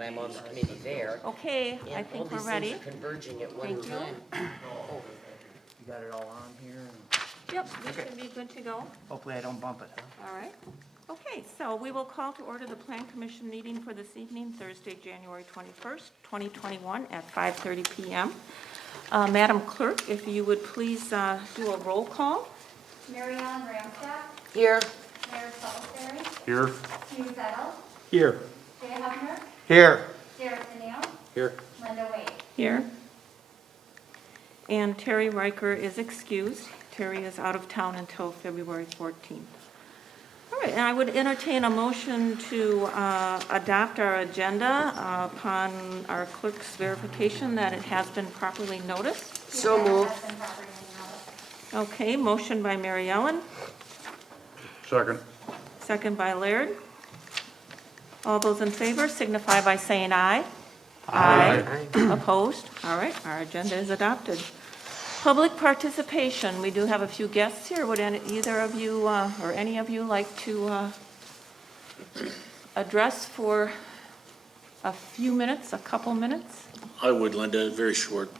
but I'm on the committee there. Okay, I And think all we're these ready. things are converging at one Thank you. time. You got it all on here? Yep, we should be good to go. Hopefully I don't bump it, huh? All right. Okay, so we will call to order the Plan Commission meeting for this evening, Thursday, January 21st, 2021, at 5:30 PM. Madam Clerk, if you would please do a roll call. Mary Ellen Ramstadt, Here. Mayor Salisbury, Here. Hugh Zettel, Here. Jay Huffner, Here. Derek Danielle, Here. Linda Wade. Here. And Terry Riker is excused. Terry is out of town until February 14th. All right, and I would entertain a motion to adopt our agenda upon our clerk's verification that it has been properly noticed. So moved. Has been properly noticed. Okay, motion by Mary Ellen, Second. second by Laird. All those in favor signify by saying aye. Aye. Opposed? All right, our agenda is adopted. Public participation, we do have a few guests here. Would either of you, or any of you like to address for a few minutes, a couple minutes? I would, Linda, very short.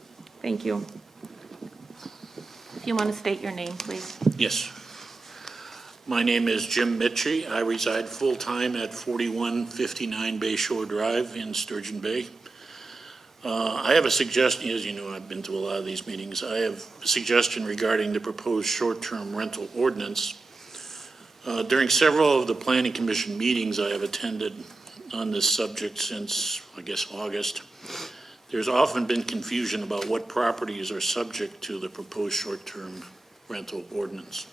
Thank you. If you want to state your name, please. Yes. My name is Jim Mitchie. I reside full-time at 4159 Bay Shore Drive in Sturgeon Bay. I have a suggestion, as you know, I've been to a lot of these meetings. I have a suggestion regarding the proposed short-term rental ordinance. During several of the Planning Commission meetings I have attended on this subject since, I guess, August, there's often been confusion about what properties are subject to the proposed short-term rental ordinance.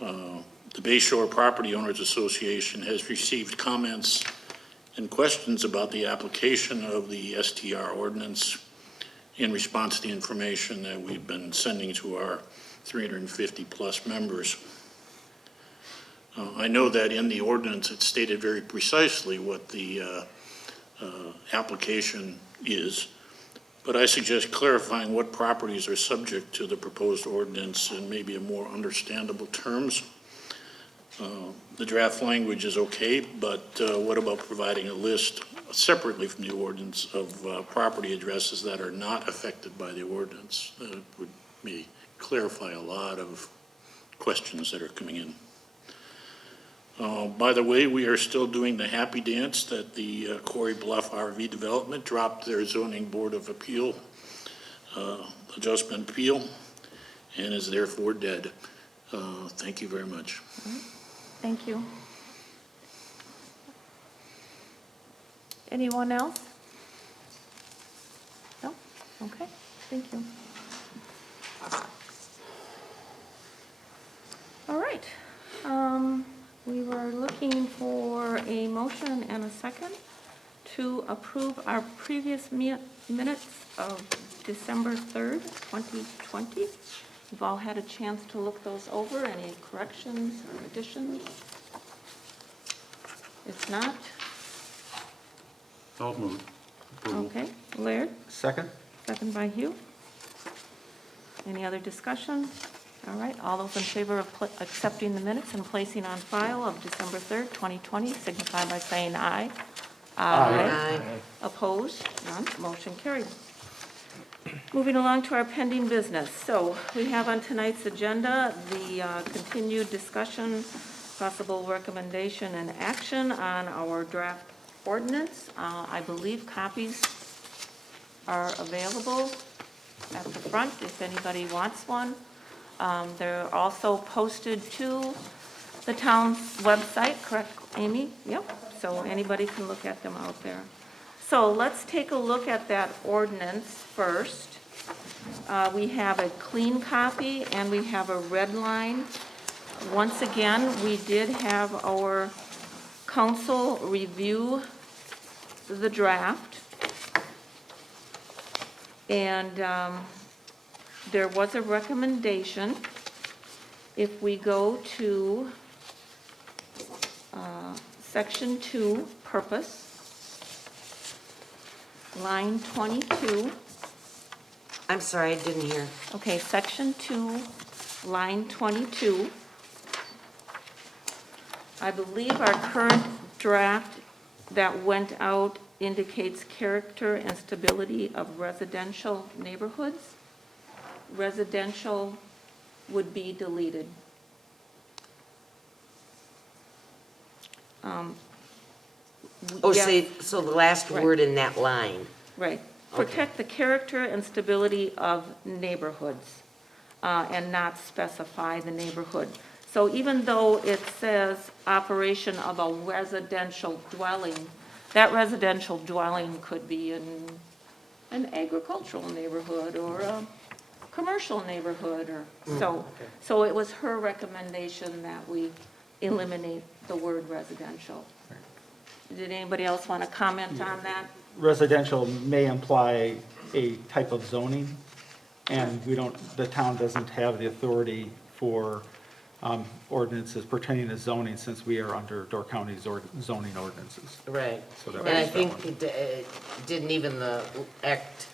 The Bay Shore Property Owners Association has received comments and questions about the application of the STR ordinance in response to the information that we've been sending to our 350-plus members. I know that in the ordinance it's stated very precisely what the application is, but I suggest clarifying what properties are subject to the proposed ordinance in maybe a more understandable terms. The draft language is okay, but what about providing a list separately from the ordinance of property addresses that are not affected by the ordinance? That would maybe clarify a lot of questions that are coming in. By the way, we are still doing the happy dance that the Quarry Bluff RV development dropped their zoning board of appeal adjustment appeal and is therefore dead. Thank you very much. Thank you. Anyone else? No? Okay, thank you. All right. We were looking for a motion and a second to approve our previous minutes of December 3rd, 2020. You've all had a chance to look those over. Any corrections or additions? If not, So moved. okay. Laird, Second. second by Hugh. Any other discussion? All right, all those in favor of accepting the minutes and placing on file of December 3rd, 2020, signify by saying aye. Aye. Opposed? None. Motion carried. Moving along to our pending business. So we have on tonight's agenda the continued discussion, possible recommendation and action on our draft ordinance. I believe copies are available at the front if anybody wants one. They're also posted to the town's website, correct, Amy? Yep. So anybody can look at them out there. So let's take a look at that ordinance first. We have a clean copy and we have a red line. Once again, we did have our council review the draft. And there was a recommendation. If we go to section 2, purpose, line 22. I'm sorry, I didn't hear. Okay, section 2, line 22. I believe our current draft that went out indicates character and stability of residential neighborhoods. Residential would be deleted. Oh, Yeah. see, so the last Right. word in that line. Right. Okay. Protect the character and stability of neighborhoods, and not specify the neighborhood. So even though it says operation of a residential dwelling, that residential dwelling could be in an agricultural neighborhood or a commercial neighborhood, or, so it was her recommendation that we eliminate the word residential. Did anybody else want to comment on that? Residential may imply a type of zoning, and the town doesn't have the authority for ordinances pertaining to zoning, since we are under Door County's zoning ordinances. Right. So that And I was that think one. didn't even the act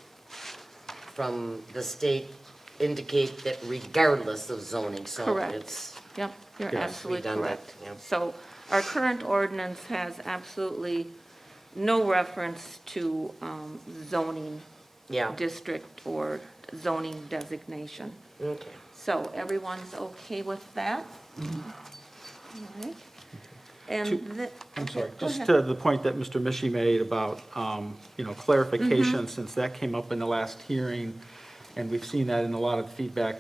from the state indicate that regardless of zoning, so Correct. it's, Yep, you're Yes. absolutely Redundant, correct. yeah. So our current ordinance has absolutely no reference to zoning yeah, district or zoning designation. okay. So everyone's okay with that? All right. And the. I'm sorry, Go just ahead. to the point that Mr. Mishi made about, clarification, since that came up in the last hearing, and we've seen that in a lot of feedback,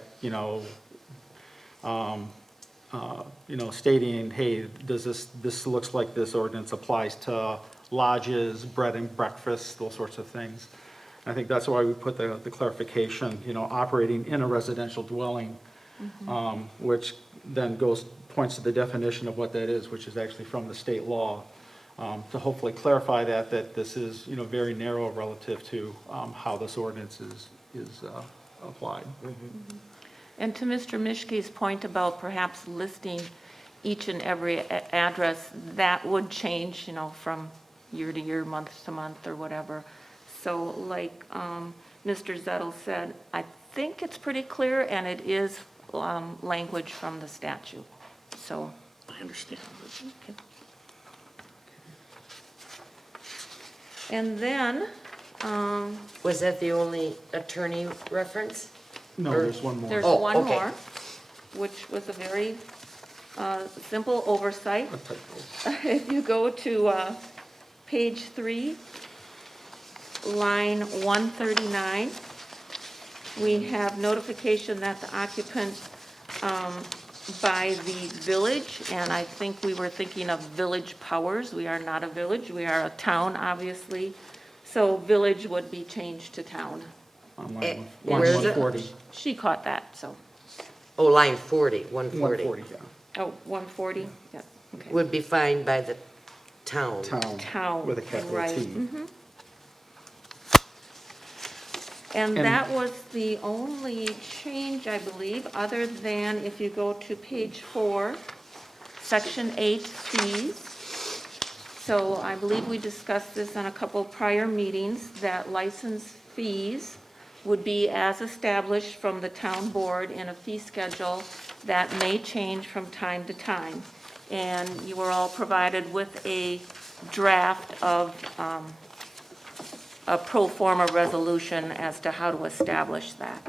stating, hey, this looks like this ordinance applies to lodges, bread and breakfast, those sorts of things. I think that's why we put the clarification, operating in a residential dwelling, which then points to the definition of what that is, which is actually from the state law, to hopefully clarify that this is, very narrow relative to how this ordinance is applied. And to Mr. Mishke's point about perhaps listing each and every address, that would change, from year to year, month to month, or whatever. So like Mr. Zettel said, I think it's pretty clear, and it is language from the statute, so. I understand. Okay. And then, Was that the only attorney reference? No, there's one more. there's Oh, one okay. more, which was a very simple oversight. A typo. If you go to page 3, line 139, we have notification that the occupant by the village, and I think we were thinking of village powers. We are not a village, we are a town, obviously. So village would be changed to town. On Eh, line where is it? 140. She caught that, so, Oh, line 40, 140. 140, yeah. oh, 140, yeah, okay. Would be fine by the town. Town. With a capital right, T. mhm. And And- that was the only change, I believe, other than if you go to page 4, section 8, fees. So I believe we discussed this on a couple prior meetings, that license fees would be as established from the town board in a fee schedule that may change from time to time. And you were all provided with a draft of a pro forma resolution as to how to establish that.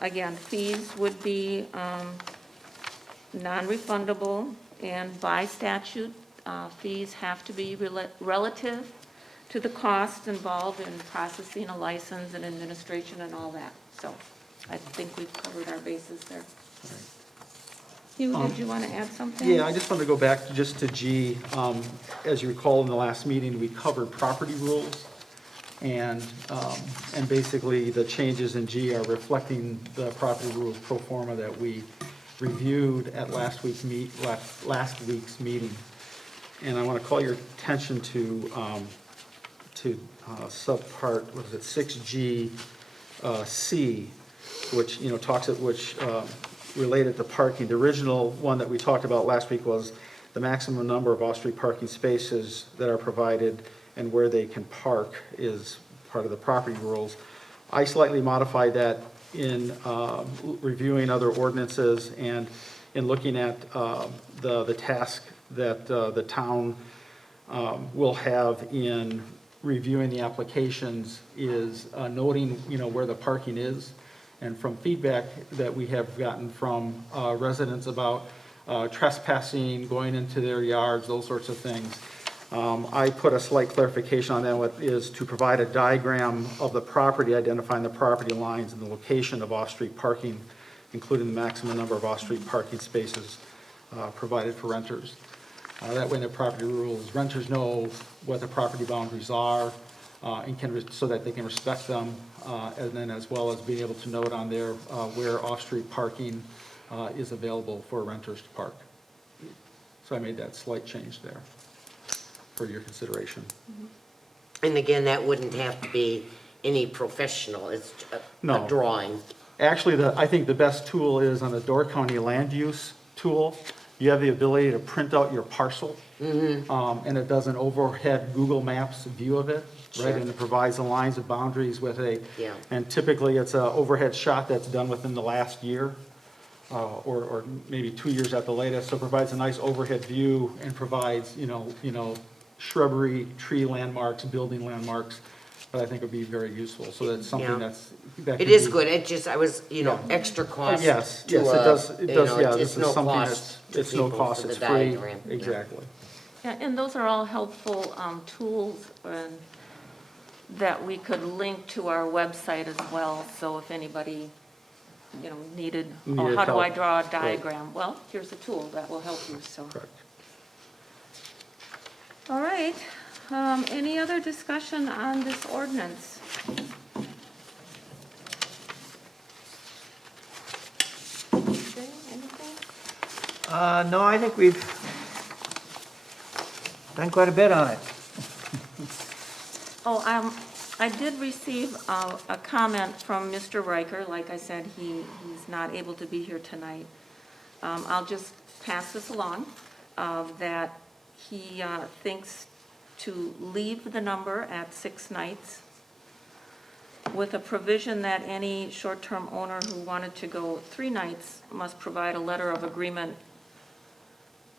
Again, fees would be non-refundable, and by statute, fees have to be relative to the costs involved in processing a license and administration and all that. So I think we've covered our bases there. Hugh, did you want to add something? Yeah, I just wanted to go back just to G. As you recall, in the last meeting, we covered property rules. And basically, the changes in G are reflecting the property rules pro forma that we reviewed at last week's meeting. And I want to call your attention to subpart, what is it, 6G C, which, related to parking. The original one that we talked about last week was the maximum number of off-street parking spaces that are provided and where they can park is part of the property rules. I slightly modified that in reviewing other ordinances, and in looking at the task that the town will have in reviewing the applications is noting, where the parking is. And from feedback that we have gotten from residents about trespassing, going into their yards, those sorts of things, I put a slight clarification on that, what is to provide a diagram of the property, identifying the property lines and the location of off-street parking, including the maximum number of off-street parking spaces provided for renters. That way, in the property rules, renters know what the property boundaries are, and so that they can respect them, and then as well as being able to note on there where off-street parking is available for renters to park. So I made that slight change there for your consideration. And again, that wouldn't have to be any professional, it's a No. drawing. Actually, I think the best tool is on the Door County Land Use tool. You have the ability to print out your parcel, and it does an overhead Google Maps view of it, Sure. right? And it provides the lines of boundaries with Yeah. and typically it's an overhead shot that's done within the last year, or maybe 2 years at the latest. So it provides a nice overhead view and provides, shrubbery, tree landmarks, building landmarks, that I think would be very useful. So that's something Yeah. that It could is be- good, it just, I was, extra cost. Yes, to, yes, it does, yeah, it's this is no something cost that's, to it's no people cost, for the it's free. diagram. Yeah. Exactly. Yeah, and those are all helpful tools that we could link to our website as well. So if anybody, needed, Needed how do I help. draw a Right. diagram? Well, here's a tool that will help you, so. Correct. All right, any other discussion on this ordinance? Okay, anything? No, I think we've done quite a bit on it. Oh, I did receive a comment from Mr. Riker. Like I said, he's not able to be here tonight. I'll just pass this along, that he thinks to leave the number at 6 nights with a provision that any short-term owner who wanted to go 3 nights must provide a letter of agreement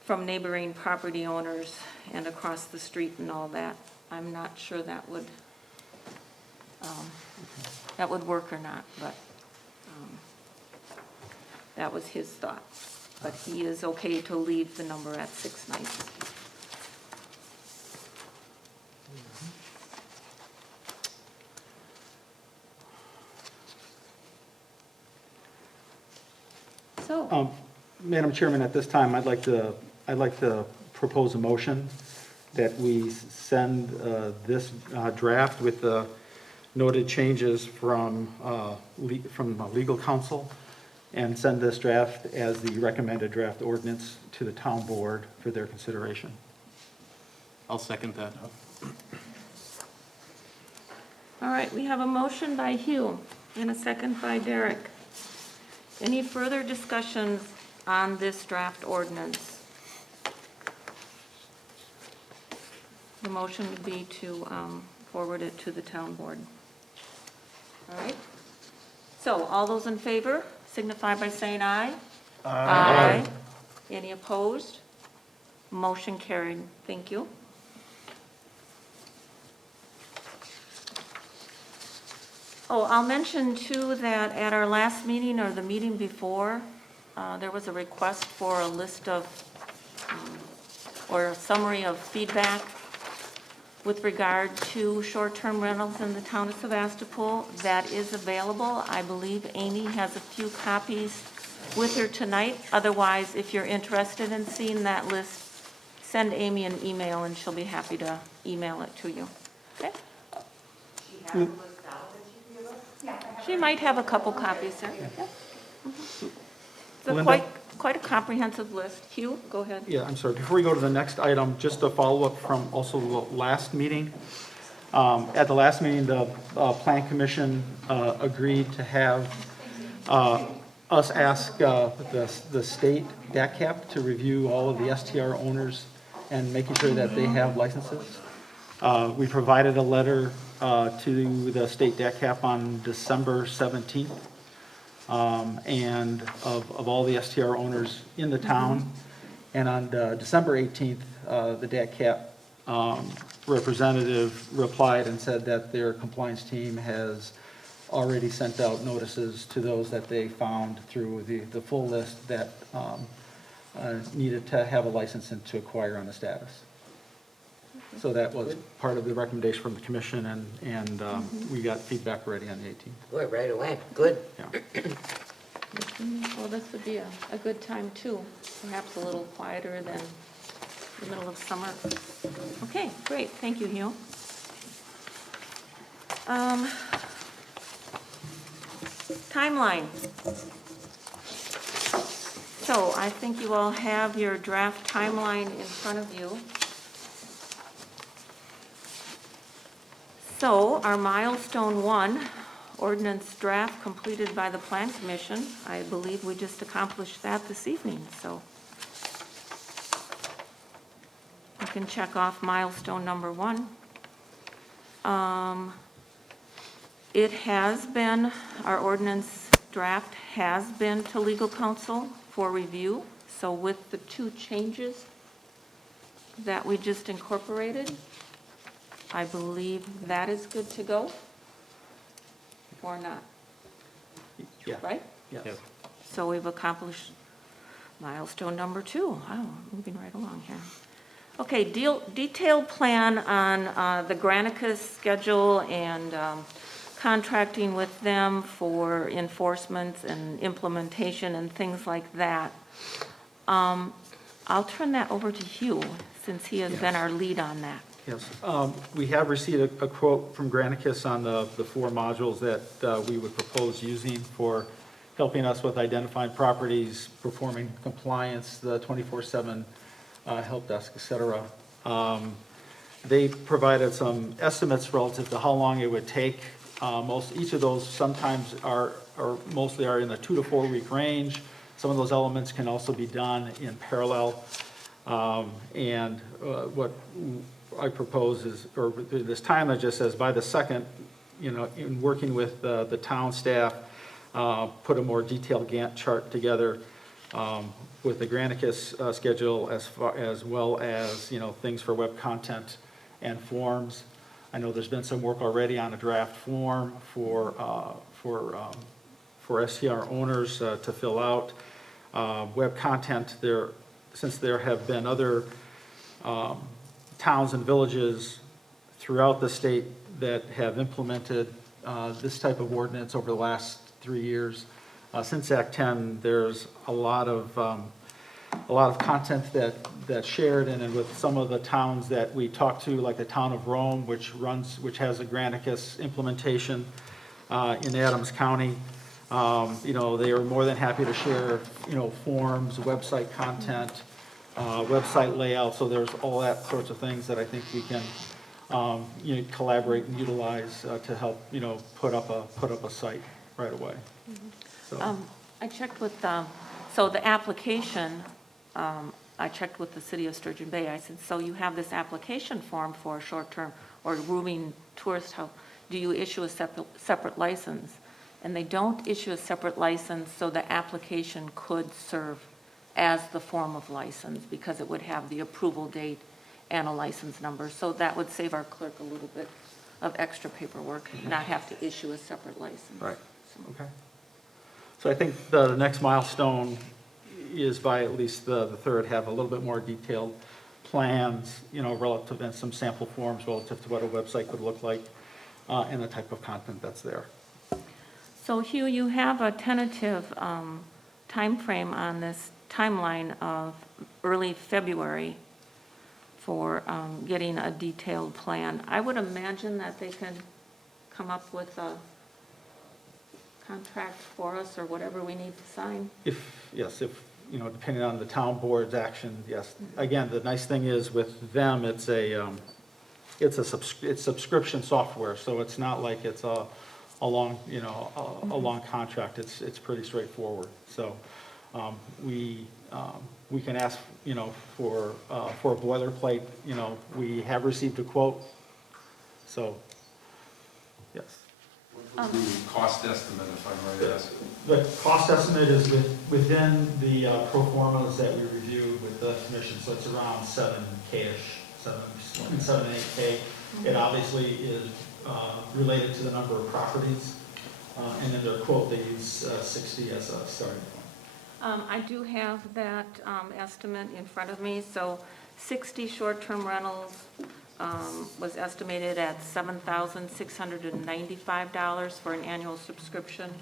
from neighboring property owners and across the street and all that. I'm not sure that would work or not, but that was his thought. But he is okay to leave the number at 6 nights. So, Madam Chairman, at this time, I'd like to propose a motion that we send this draft with the noted changes from legal counsel, and send this draft as the recommended draft ordinance to the town board for their consideration. I'll second that. all right, we have a motion by Hugh and a second by Derek. Any further discussions on this draft ordinance? The motion would be to forward it to the town board. All right? So all those in favor signify by saying aye. Aye. Any opposed? Motion carried. Thank you. Oh, I'll mention too that at our last meeting or the meeting before, there was a request for a list of, or a summary of feedback with regard to short-term rentals in the town of Sevastopol. That is available. I believe Amy has a few copies with her tonight. Otherwise, if you're interested in seeing that list, send Amy an email and she'll be happy to email it to you. Okay? She might have a couple copies there. Yeah. Mhm. It's a Linda? quite a comprehensive list. Hugh, go ahead. Yeah, I'm sorry, before we go to the next item, just a follow-up from also the last meeting. At the last meeting, the Plan Commission agreed to have us ask the state DACAP to review all of the STR owners and making sure that they have licenses. We provided a letter to the state DACAP on December 17th. and of all the STR owners in the town. And on December 18th, the DATCAP representative replied and said that their compliance team has already sent out notices to those that they found through the full list that needed to have a license and to acquire on the status. So that was part of the recommendation from the commission, and we got feedback already on the 18th. Boy, right away, good. Yeah. Well, this would be a good time too, perhaps a little quieter than the middle of summer. Okay, great, thank you, Hugh. Timeline. So I think you all have your draft timeline in front of you. So our milestone 1, ordinance draft completed by the Plan Commission, I believe we just accomplished that this evening, so. You can check off milestone number 1. It has been, our ordinance draft has been to legal counsel for review. So with the 2 changes that we just incorporated, I believe that is good to go, or not, Yeah. right? Yes. Yes. So we've accomplished milestone number 2. Wow, moving right along here. Okay, detailed plan on the Granicus schedule and contracting with them for enforcement and implementation and things like that. I'll turn that over to Hugh, since he has been our lead on that. Yes, we have received a quote from Granicus on the 4 modules that we would propose using for helping us with identifying properties, performing compliance, the 24/7 help desk, et cetera. They provided some estimates relative to how long it would take. Each of those sometimes are, or mostly are in the 2 to 4 week range. Some of those elements can also be done in parallel. And what I propose is, or this timeline just says by the 2nd, in working with the town staff, put a more detailed Gantt chart together with the Granicus schedule as well as, things for web content and forms. I know there's been some work already on a draft form for STR owners to fill out. Web content, since there have been other towns and villages throughout the state that have implemented this type of ordinance over the last 3 years. Since Act 10, there's a lot of content that's shared, and then with some of the towns that we talked to, like the town of Rome, which has a Granicus implementation in Adams County. They are more than happy to share, forms, website content, website layout. So there's all that sorts of things that I think we can, collaborate and utilize to help, put up a site right away. So. I checked with, so the application, I checked with the city of Sturgeon Bay. I said, so you have this application form for a short-term or rooming tourist house. Do you issue a separate license? And they don't issue a separate license, so the application could serve as the form of license because it would have the approval date and a license number. So that would save our clerk a little bit of extra paperwork, not have to issue a separate license. Right, okay. So I think the next milestone is by at least the 3rd, have a little bit more detailed plans, relative, and some sample forms relative to what a website could look like, and the type of content that's there. So Hugh, you have a tentative timeframe on this timeline of early February for getting a detailed plan. I would imagine that they can come up with a contract for us or whatever we need to sign. If, depending on the town board's action, yes. Again, the nice thing is with them, it's subscription software, so it's not like it's a long, a long contract. It's pretty straightforward. So we can ask, for a boilerplate. We have received a quote. So, yes. One The cost estimate, if I might ask. The cost estimate is within the pro formas that we reviewed with the commission, so it's around 7K-ish, 7, 8K. It obviously is related to the number of properties, and in their quote, they use 60 as a starting point. I do have that estimate in front of me, so 60 short-term rentals was estimated at $7,695 for an annual subscription.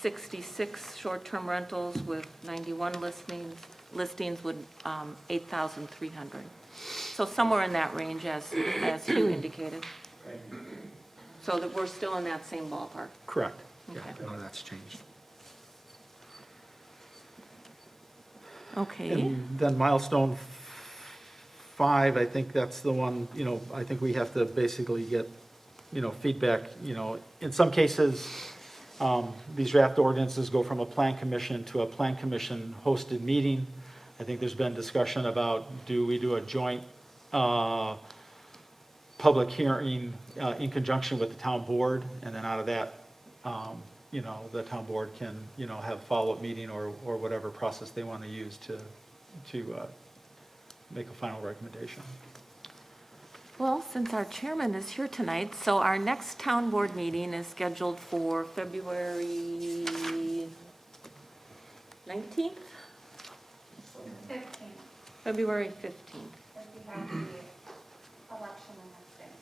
66 short-term rentals with 91 listings would $8,300. So somewhere in that range, as Hugh indicated. So that we're still in that same ballpark. Correct. Yeah, Okay. none of that's changed. Okay. And then milestone 5, I think that's the one, I think we have to basically get, feedback, in some cases, these draft ordinances go from a plan commission to a plan commission hosted meeting. I think there's been discussion about, do we do a joint public hearing in conjunction with the town board? And then out of that, the town board can, have a follow-up meeting or whatever process they want to use to make a final recommendation. Well, since our chairman is here tonight, so our next town board meeting is scheduled for February 19th? 15th, February 15th. if we have the election the next day.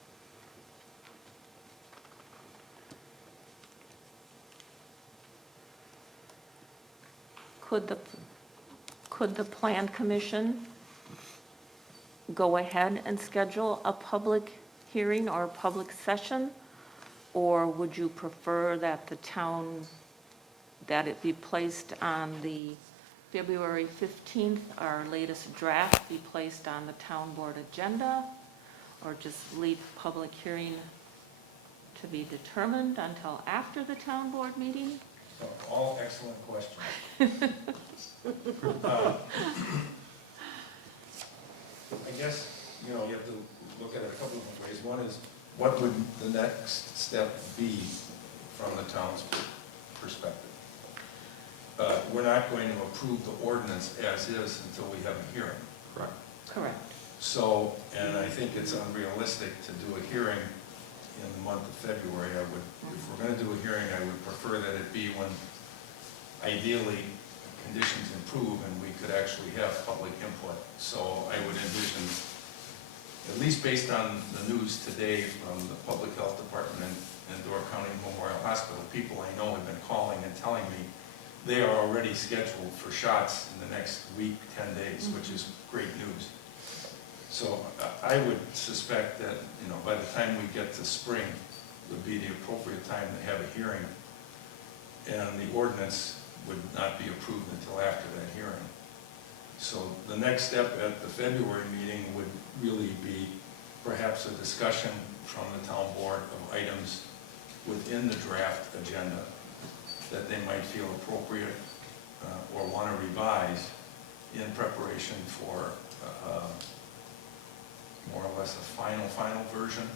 Could the plan commission go ahead and schedule a public hearing or a public session? Or would you prefer that that it be placed on the February 15th, our latest draft be placed on the town board agenda? Or just leave public hearing to be determined until after the town board meeting? So, all excellent questions. I guess, you have to look at it a couple of different ways. One is, what would the next step be from the town's perspective? We're not going to approve the ordinance as is until we have a hearing. Correct. Correct. So, and I think it's unrealistic to do a hearing in the month of February. If we're gonna do a hearing, I would prefer that it be when ideally conditions improve and we could actually have public input. So I would envision, at least based on the news today from the Public Health Department and Door County Memorial Hospital, people I know have been calling and telling me they are already scheduled for shots in the next week, 10 days, which is great news. So I would suspect that, by the time we get to spring would be the appropriate time to have a hearing. And the ordinance would not be approved until after that hearing. So the next step at the February meeting would really be perhaps a discussion from the town board of items within the draft agenda that they might feel appropriate or want to revise in preparation for more or less a final version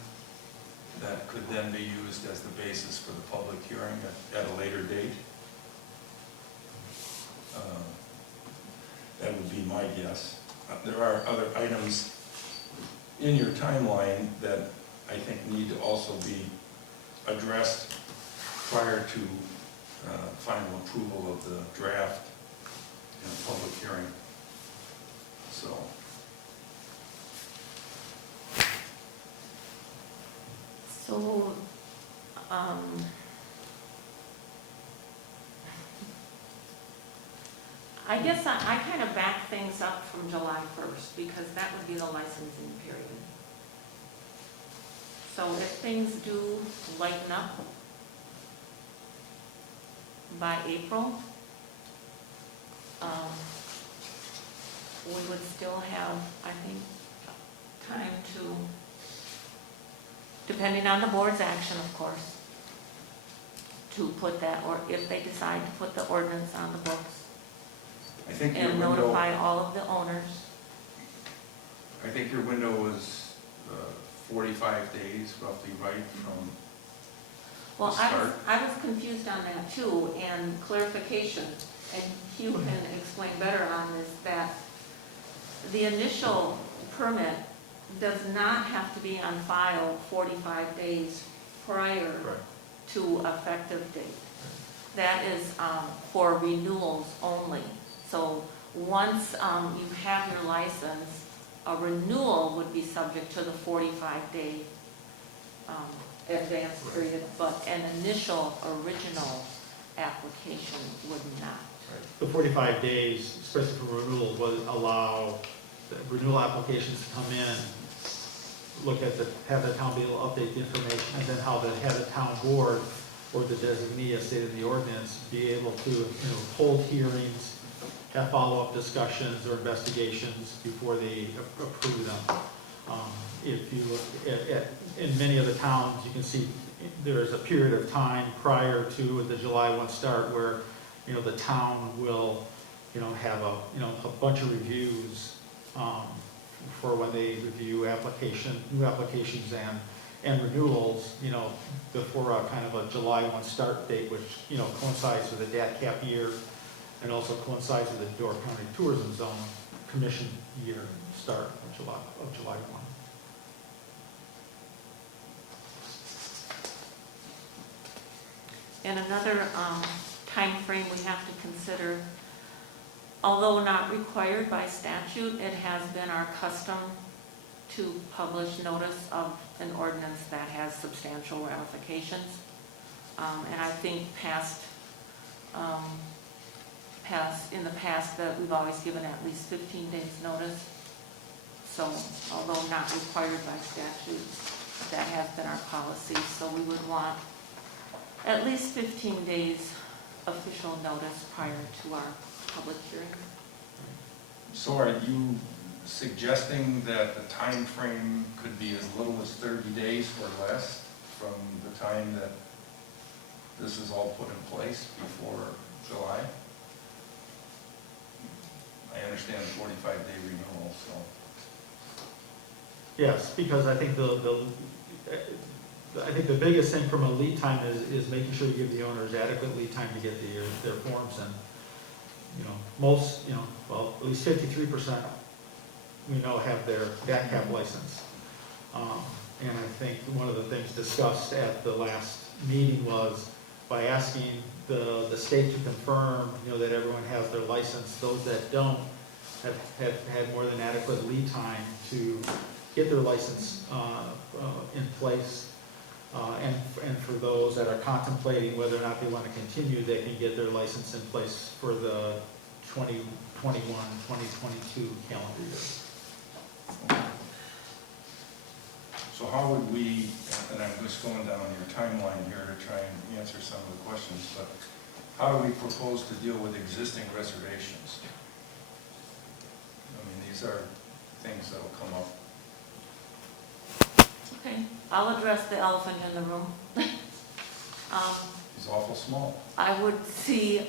that could then be used as the basis for the public hearing at a later date. That would be my guess. There are other items in your timeline that I think need to also be addressed prior to final approval of the draft and public hearing. So. So, I guess I kind of back things up from July 1st because that would be the licensing period. So if things do lighten up by April, we would still have, I think, time to, depending on the board's action, of course, to put that, or if they decide to put the ordinance on the books I think your and window, notify all of the owners. I think your window was 45 days, roughly, right, from Well, start? I was confused on that too, and clarification, and Hugh can explain better on this, that the initial permit does not have to be on file 45 days prior to effective date. That is for renewals only. So once you have your license, a renewal would be subject to the 45-day advance period, but an initial original application would not. The 45 days, especially for renewals, would allow the renewal applications to come in, look at have the town be able to update the information, and then have the town board or the designee, as stated in the ordinance, be able to, hold hearings, have follow-up discussions or investigations before they approve them. If you look at, in many of the towns, you can see there is a period of time prior to the July 1 start where, the town will, have a bunch of reviews for when they review new applications and renewals, before a kind of a July 1 start date, which, coincides with the DAT-CAP year and also coincides with the Door County Tourism Zone Commission year start of July 1. And another time frame we have to consider, although not required by statute, it has been our custom to publish notice of an ordinance that has substantial ramifications. And I think in the past that we've always given at least 15 days notice. So although not required by statute, that has been our policy. So we would want at least 15 days official notice prior to our public hearing. So are you suggesting that the time frame could be as little as 30 days or less from the time that this is all put in place before July? I understand the 45-day renewal, so. Yes, because I think I think the biggest thing from a lead time is making sure you give the owners adequate lead time to get their forms in. Most, well, at least 53% we know have their DAT-CAP license. And I think one of the things discussed at the last meeting was by asking the state to confirm, that everyone has their license. Those that don't have had more than adequate lead time to get their license in place. And for those that are contemplating whether or not they want to continue, they can get their license in place for the 2021, 2022 calendar year. So how would we, and I'm just going down your timeline here to try and answer some of the questions, but how do we propose to deal with existing reservations? I mean, these are things that will come up. Okay, I'll address the elephant in the room. It's awful small. I would see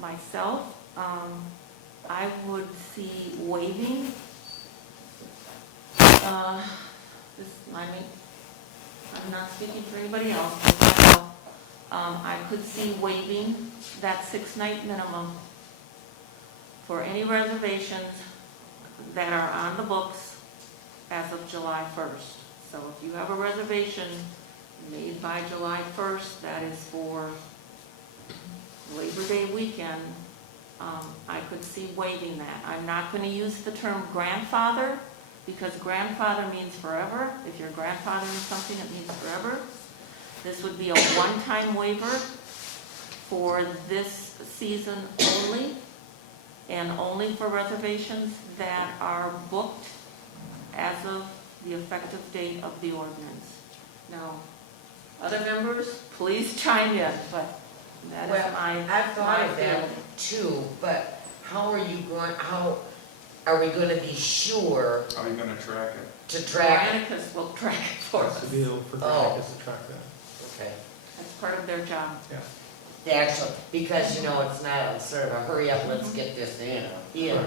myself, I would see waiving. I'm not speaking for anybody else, but myself. I could see waiving that 6-night minimum for any reservations that are on the books as of July 1st. So if you have a reservation made by July 1st, that is for Labor Day weekend, I could see waiving that. I'm not going to use the term grandfather, because grandfather means forever. If you're grandfathering something, it means forever. This would be a one-time waiver for this season only, and only for reservations that are booked as of the effective date of the ordinance. Now, other members, please chime in, but that is I've thought my of that feeling. too, but how are we gonna be sure How are you going to track it? to track it? Granicus will track it for Has us. to be able for Oh. Granicus to track that. Okay. That's part of their job. Yeah. The actual, because it's not sort of a hurry up, let's get this in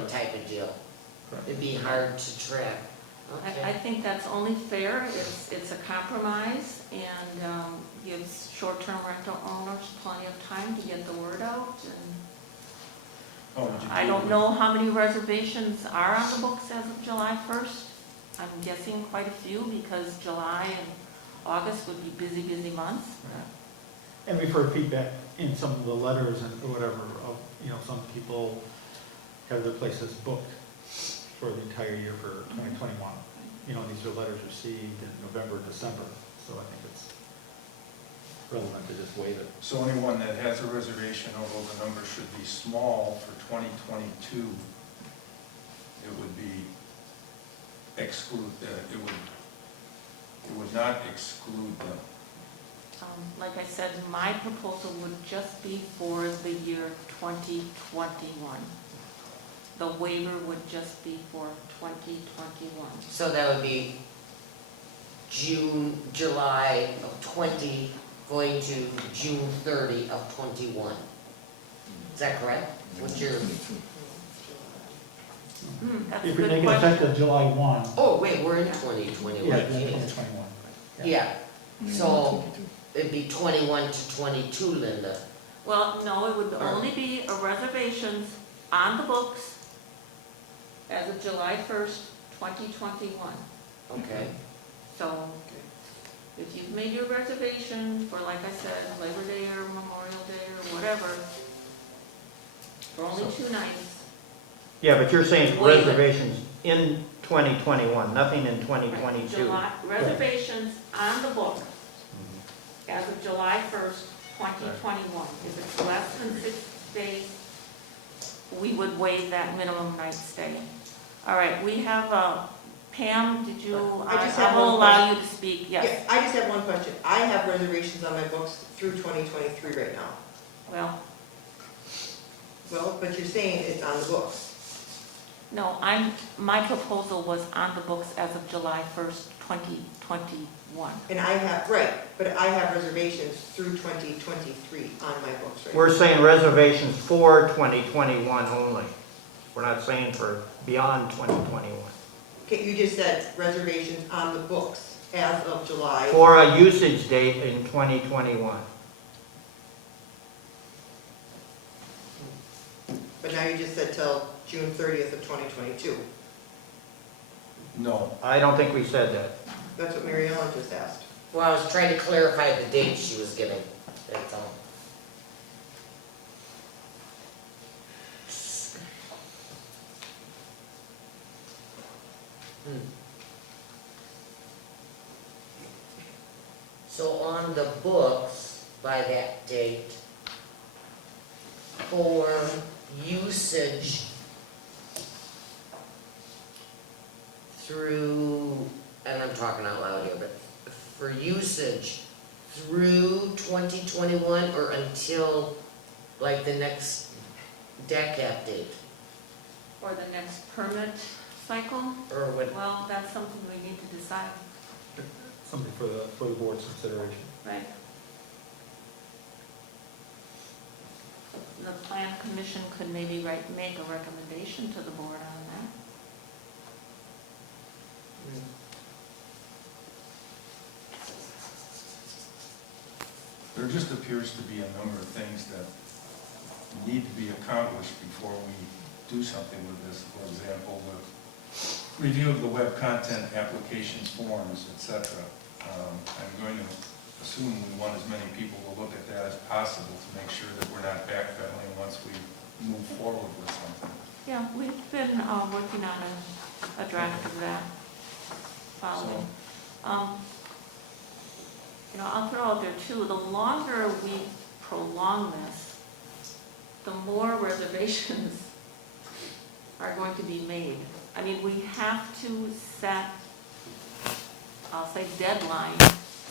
type of deal. Correct. It'd be hard to track. I Okay. think that's only fair, it's a compromise, and gives short-term rental owners plenty of time to get the word out, and Oh, did you I do don't it? know how many reservations are on the books as of July 1st. I'm guessing quite a few, because July and August would be busy, busy months. And we've heard feedback in some of the letters and whatever of, some people have their places booked for the entire year for 2021. These are letters received in November, December, so I think it's relevant to just waive it. So anyone that has a reservation, although the number should be small for 2022, it would be it would not exclude them. Like I said, my proposal would just be for the year 2021. The waiver would just be for 2021. So that would be July of 20 going to June 30 of 21. Is that correct? What's your, That's a If we good make it question. effective July 1. oh, wait, we're in 2021. Yeah, then 2021. Yeah, so it'd be 21 to 22, Linda. Well, no, it would only be a reservations on the books as of July 1st, 2021. Okay. So if you've made your reservation for, like I said, Labor Day or Memorial Day or whatever, for only 2 nights. Yeah, but you're saying Wait a minute. reservations in 2021, nothing in 2022. July, reservations on the book as of July 1st, 2021. If it's less than 6 days, we would waive that minimum night stay. All right, we have, Pam, did you, I just I have will one allow you to speak, yes. Yeah, I just have one question. I have reservations on my books through 2023 right now. Well, Well, but you're saying it's on the books. no, my proposal was on the books as of July 1st, 2021. And I have, right, but I have reservations through 2023 on my books right now. We're saying reservations for 2021 only. We're not saying for beyond 2021. Okay, you just said reservations on the books as of July. For a usage date in 2021. But now you just said till June 30th of 2022. No, I don't think we said that. That's what Mary Ellen just asked. Well, I was trying to clarify the date she was giving, that's all. So on the books, by that date, for usage through, and I'm talking out loud here, but for usage through 2021 or until like the next DACAP date? Or the next permit cycle? Or what? Well, that's something we need to decide, Something for the board's consideration. right? The plan commission could maybe make a recommendation to the board on that. there just appears to be a number of things that need to be accomplished before we do something with this. For example, the review of the web content applications forms, etc. I'm going to assume we want as many people to look at that as possible to make sure that we're not backpedaling once we move forward with something. Yeah, we've been working on a draft of that following. I'll throw out there too, the longer we prolong this, the more reservations are going to be made. I mean, we have to set, I'll say deadline,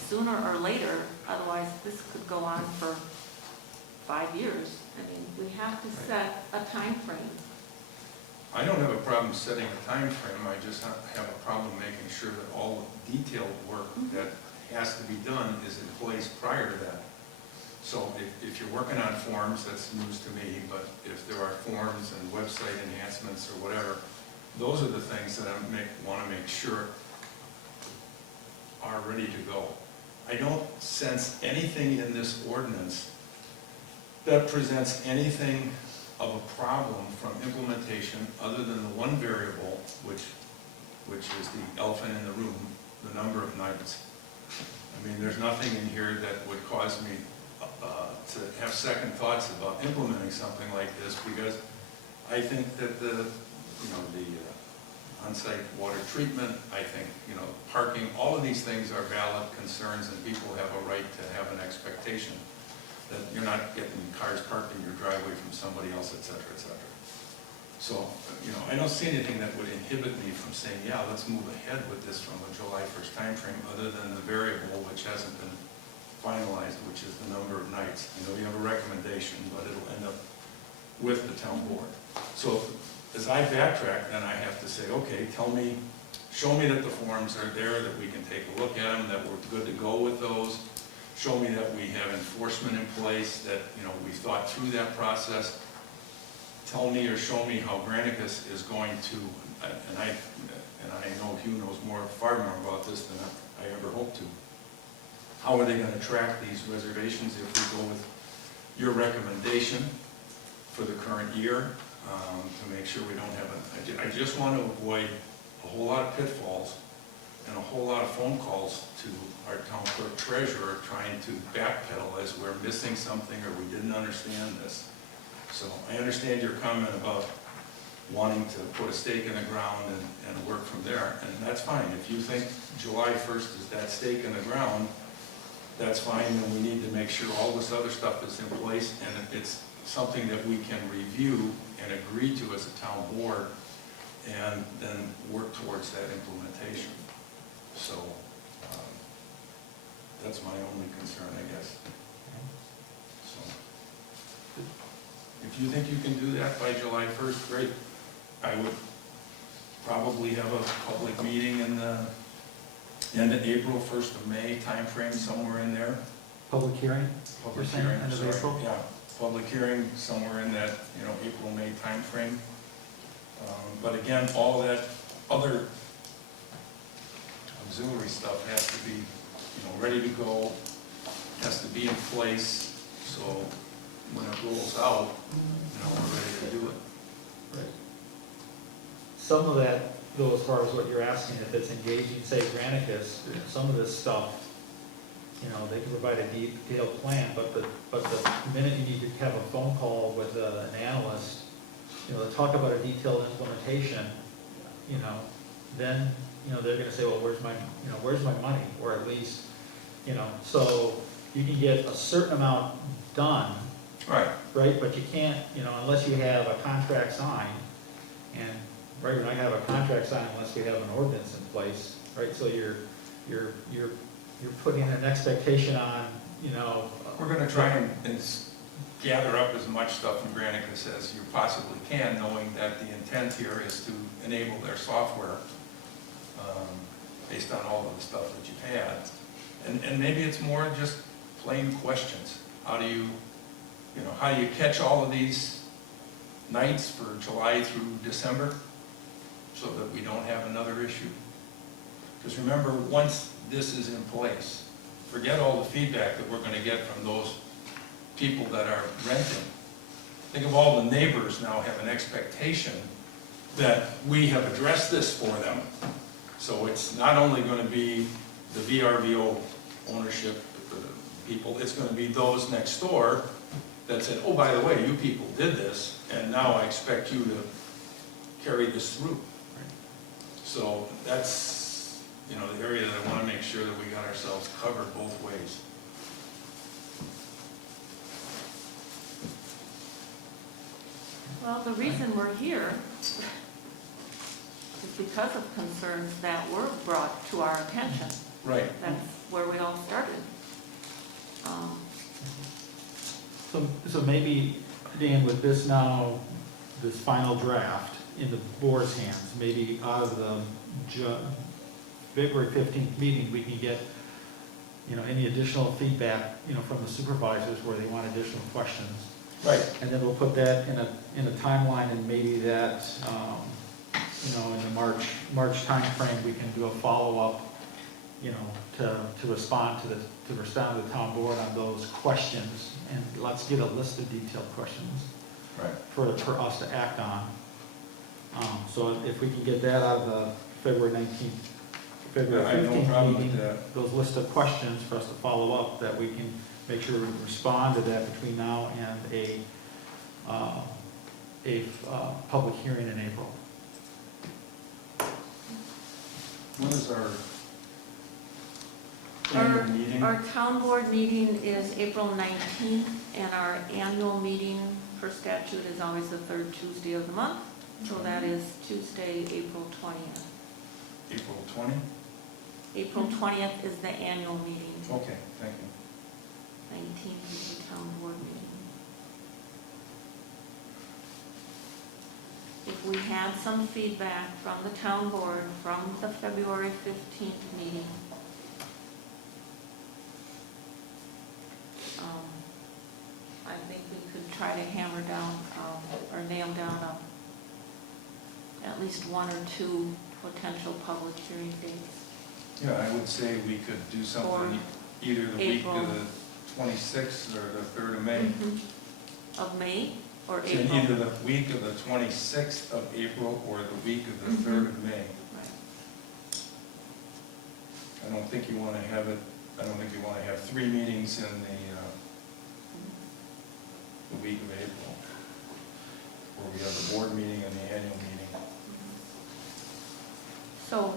sooner or later, otherwise this could go on for 5 years. I mean, we have to set a time frame. I don't have a problem setting a time frame. I just have a problem making sure that all the detailed work that has to be done is in place prior to that. So if you're working on forms, that's news to me, but if there are forms and website enhancements or whatever, those are the things that want to make sure are ready to go. I don't sense anything in this ordinance that presents anything of a problem from implementation other than the one variable, which is the elephant in the room, the number of nights. I mean, there's nothing in here that would cause me to have second thoughts about implementing something like this, because I think that the on-site water treatment, I think, parking, all of these things are valid concerns, and people have a right to have an expectation that you're not getting cars parked in your driveway from somebody else, et cetera, et cetera. So, I don't see anything that would inhibit me from saying, yeah, let's move ahead with this from a July 1st timeframe, other than the variable which hasn't been finalized, which is the number of nights. I know you have a recommendation, but it'll end up with the town board. So as I backtrack, then I have to say, okay, show me that the forms are there, that we can take a look at them, that we're good to go with those. Show me that we have enforcement in place, that, we've thought through that process. Tell me or show me how Granicus is going to, and I know Hugh knows far more about this than I ever hoped to. How are they going to track these reservations if we go with your recommendation for the current year, to make sure we don't have I just want to avoid a whole lot of pitfalls and a whole lot of phone calls to our town clerk treasurer trying to backpedal as we're missing something or we didn't understand this. So I understand your comment about wanting to put a stake in the ground and work from there, and that's fine. If you think July 1st is that stake in the ground, that's fine, and we need to make sure all this other stuff is in place, and it's something that we can review and agree to as a town board, and then work towards that implementation. So that's my only concern, I guess. So if you think you can do that by July 1st, great. I would probably have a public meeting in the end of April, 1st of May timeframe, somewhere in there. Public hearing? Public You're saying hearing, end of sorry. April? Yeah, public hearing somewhere in that, April, May timeframe. But again, all that other auxiliary stuff has to be, ready to go, has to be in place, so when it rolls out, we're ready to do it. Right. Some of that, though, as far as what you're asking, if it's engaging, say, Granicus, some of this stuff, they can provide a detailed plan, but the minute you need to have a phone call with an analyst, to talk about a detailed implementation, then, they're gonna say, well, where's my money? Or at least, so you can get a certain amount done, Right. right? But you can't, unless you have a contract signed, and, right, we're not gonna have a contract signed unless we have an ordinance in place, right? So you're putting an expectation on, We're gonna try and gather up as much stuff from Granicus as you possibly can, knowing that the intent here is to enable their software, based on all of the stuff that you've had. And maybe it's more just plain questions. How do you catch all of these nights for July through December so that we don't have another issue? Because remember, once this is in place, forget all the feedback that we're going to get from those people that are renting. Think of all the neighbors now have an expectation that we have addressed this for them. So it's not only going to be the VRBO ownership people, it's going to be those next door that said, oh, by the way, you people did this, and now I expect you to carry this through. So that's, the area that I want to make sure that we got ourselves covered both ways. Well, the reason we're here is because of concerns that were brought to our attention. Right. That's where we all started. So maybe, Dan, with this now, this final draft in the board's hands, maybe out of the February 15th meeting, we can get, any additional feedback, from the supervisors where they want additional questions. Right. And then we'll put that in a timeline, and maybe that, in the March timeframe, we can do a follow-up, to respond to the town board on those questions. And let's get a list of detailed questions Right. for us to act on. So if we can get that out of the February 19th, February I have no 15th problem with meeting, that. those list of questions for us to follow up, that we can make sure we respond to that between now and a public hearing in April. When is our Our, annual meeting? our town board meeting is April 19th, and our annual meeting per statute is always the third Tuesday of the month. So that is Tuesday, April 20th. April 20? April 20th is the annual meeting. Okay, thank you. 19th is the town board meeting. If we had some feedback from the town board from the February 15th meeting, I think we could try to hammer down, or nail down at least one or two potential public hearing dates. Yeah, I would say we could do something either the week April. of the 26th or the 3rd of May. Of May or So April? either the week of the 26th of April or the week of the 3rd of May. Right. I don't think you want to have it, I don't think you want to have 3 meetings in the week of April, where we have the board meeting and the annual meeting. So,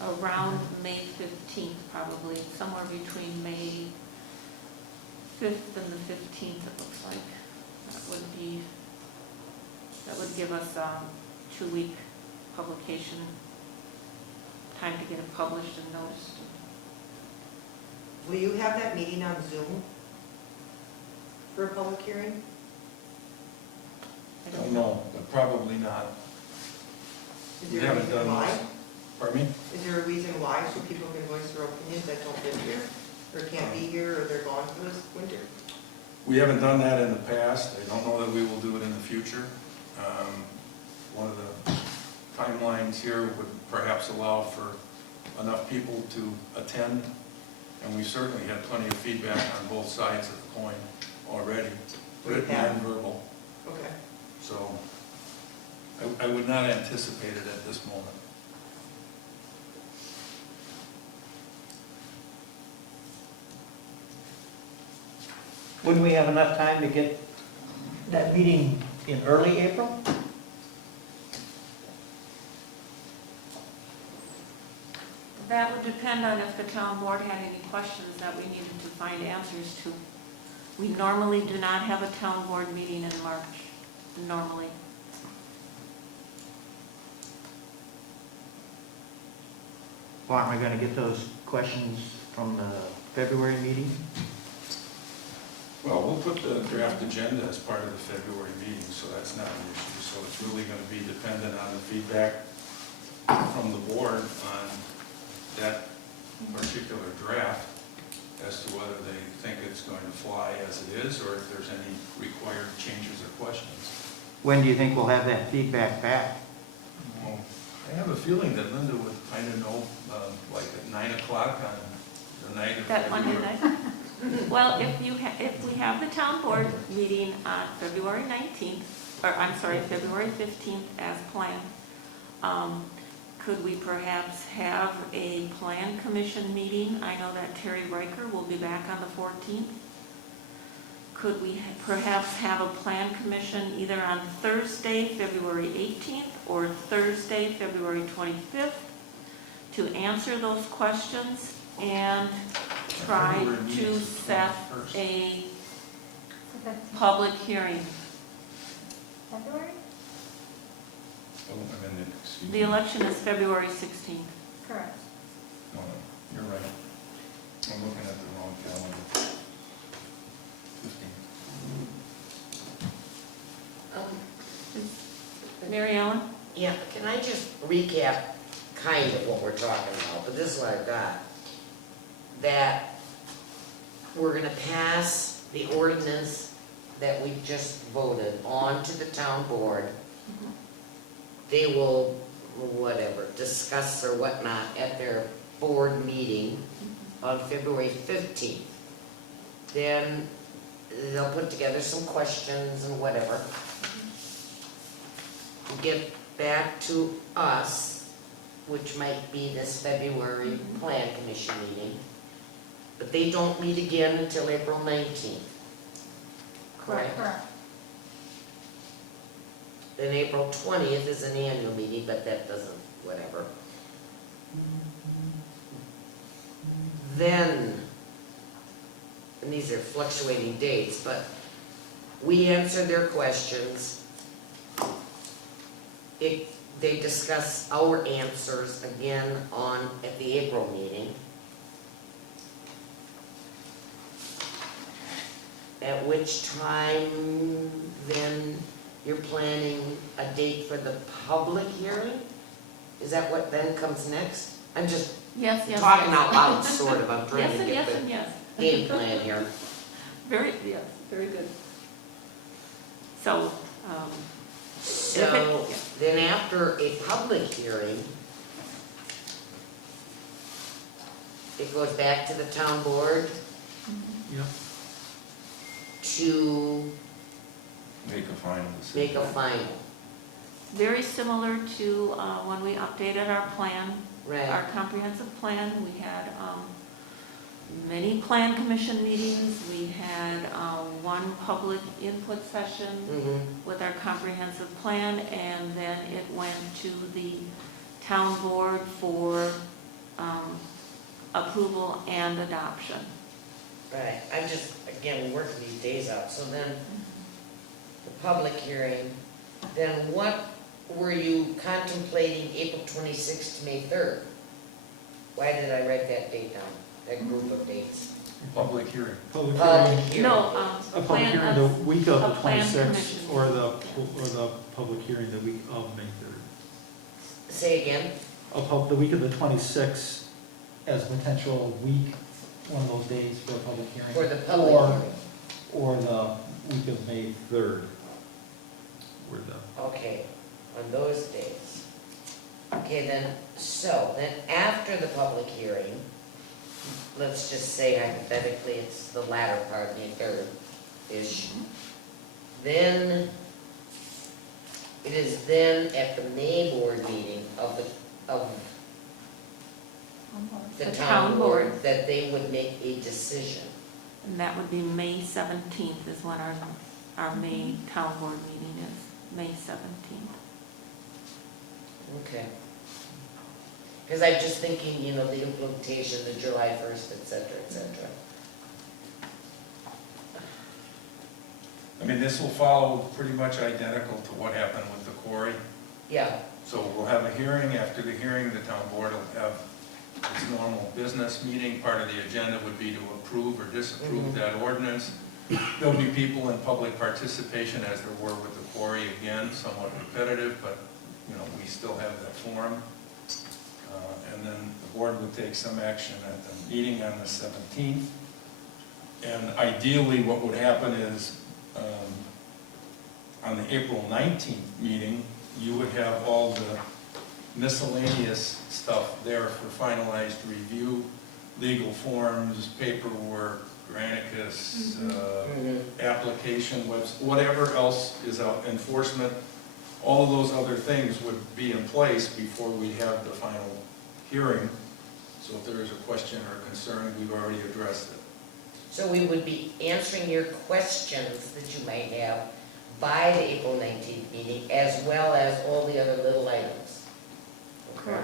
around May 15th, probably, somewhere between May 5th and the 15th, it looks like. That would give us 2-week publication, time to get it published and noticed. Will you have that meeting on Zoom for a public hearing? I don't know. No, but probably not. Is We there a haven't reason done why? this. Pardon me? Is there a reason why, so people can voice their opinions that don't live here, or can't be here, or they're gone for this winter? We haven't done that in the past. I don't know that we will do it in the future. One of the timelines here would perhaps allow for enough people to attend, and we certainly had plenty of feedback on both sides of the coin already, written and verbal. Okay. So I would not anticipate it at this moment. Wouldn't we have enough time to get that meeting in early April? That would depend on if the town board had any questions that we needed to find answers to. We normally do not have a town board meeting in March, normally. Well, aren't we gonna get those questions from the February meeting? Well, we'll put the draft agenda as part of the February meeting, so that's not an issue. So it's really going to be dependent on the feedback from the board on that particular draft as to whether they think it's going to fly as it is, or if there's any required changes or questions. When do you think we'll have that feedback back? Well, I have a feeling that Linda would kind of know, like at 9 o'clock on the night of That Monday February. night? Well, if we have the town board meeting on February 19th, or I'm sorry, February 15th as planned, could we perhaps have a plan commission meeting? I know that Terry Riker will be back on the 14th. Could we perhaps have a plan commission either on Thursday, February 18th, or Thursday, February 25th, to answer those questions and try February meeting to is the set 21st. a So that's public hearing? February? Oh, I mean, excuse The me. election is February 16th. Correct. No, you're right. I'm looking at the wrong calendar. 15. Mary Ellen? Yeah, can I just recap kind of what we're talking about, but this is what I've got. That we're gonna pass the ordinance that we just voted on to the town board, they will, whatever, discuss or whatnot at their board meeting on February 15th. Then they'll put together some questions and whatever. Get back to us, which might be this February plan commission meeting. But they don't meet again until April 19th. Correct? Correct. Then April 20th is an annual meeting, but that doesn't, whatever. Then, and these are fluctuating dates, but we answer their questions. They discuss our answers again at the April meeting. At which time then you're planning a date for the public hearing? Is that what then comes next? I'm just Yes, yes, talking yes. out loud, sort of, I'm trying Yes, to and get yes, the and yes. game plan here. Very, yes, very good. So, So, then after a public hearing, it goes back to the town board Yep. to Make a final decision. make a final, very similar to when we updated our plan, our right? comprehensive plan. We had many plan commission meetings. We had one public input session Mm-hmm, with our comprehensive plan, and then it went to the town board for approval and adoption. right. I'm just, again, working these days out, so then the public hearing, then what were you contemplating April 26th to May 3rd? Why did I write that date down, that group of dates? Public hearing. Public Public hearing, hearing. No, a public plan hearing the of, week of a the plan 26th, commission. or the public hearing the week of May 3rd. Say again? The week of the 26th as a potential week, one of those days for a public hearing. For the public Or- hearing? Or the week of May 3rd. Or the, Okay, on those days. Okay, then after the public hearing, let's just say hypothetically it's the latter part, May 3rd-ish. Then, it is then at the May board meeting of the town board that they would make a decision. And that would be May 17th is when our May town board meeting is, May 17th. Okay. Because I'm just thinking, the implementation, the July 1st, et cetera, et cetera. I mean, this will follow pretty much identical to what happened with the quarry. Yeah, So we'll have a hearing. After the hearing, the town board will have its normal business meeting. Part of the agenda would be to approve or disapprove that ordinance. There'll be people in public participation as there were with the quarry, again, somewhat repetitive, but, we still have that forum. And then the board would take some action at the meeting on the 17th. And ideally, what would happen is, on the April 19th meeting, you would have all the miscellaneous stuff there for finalized review, legal forms, paperwork, Granicus, application, whatever else is out, enforcement, all of those other things would be in place before we have the final hearing. So if there is a question or concern, we've already addressed it. so we would be answering your questions that you might have by the April 19th meeting, as well as all the other little items. Okay?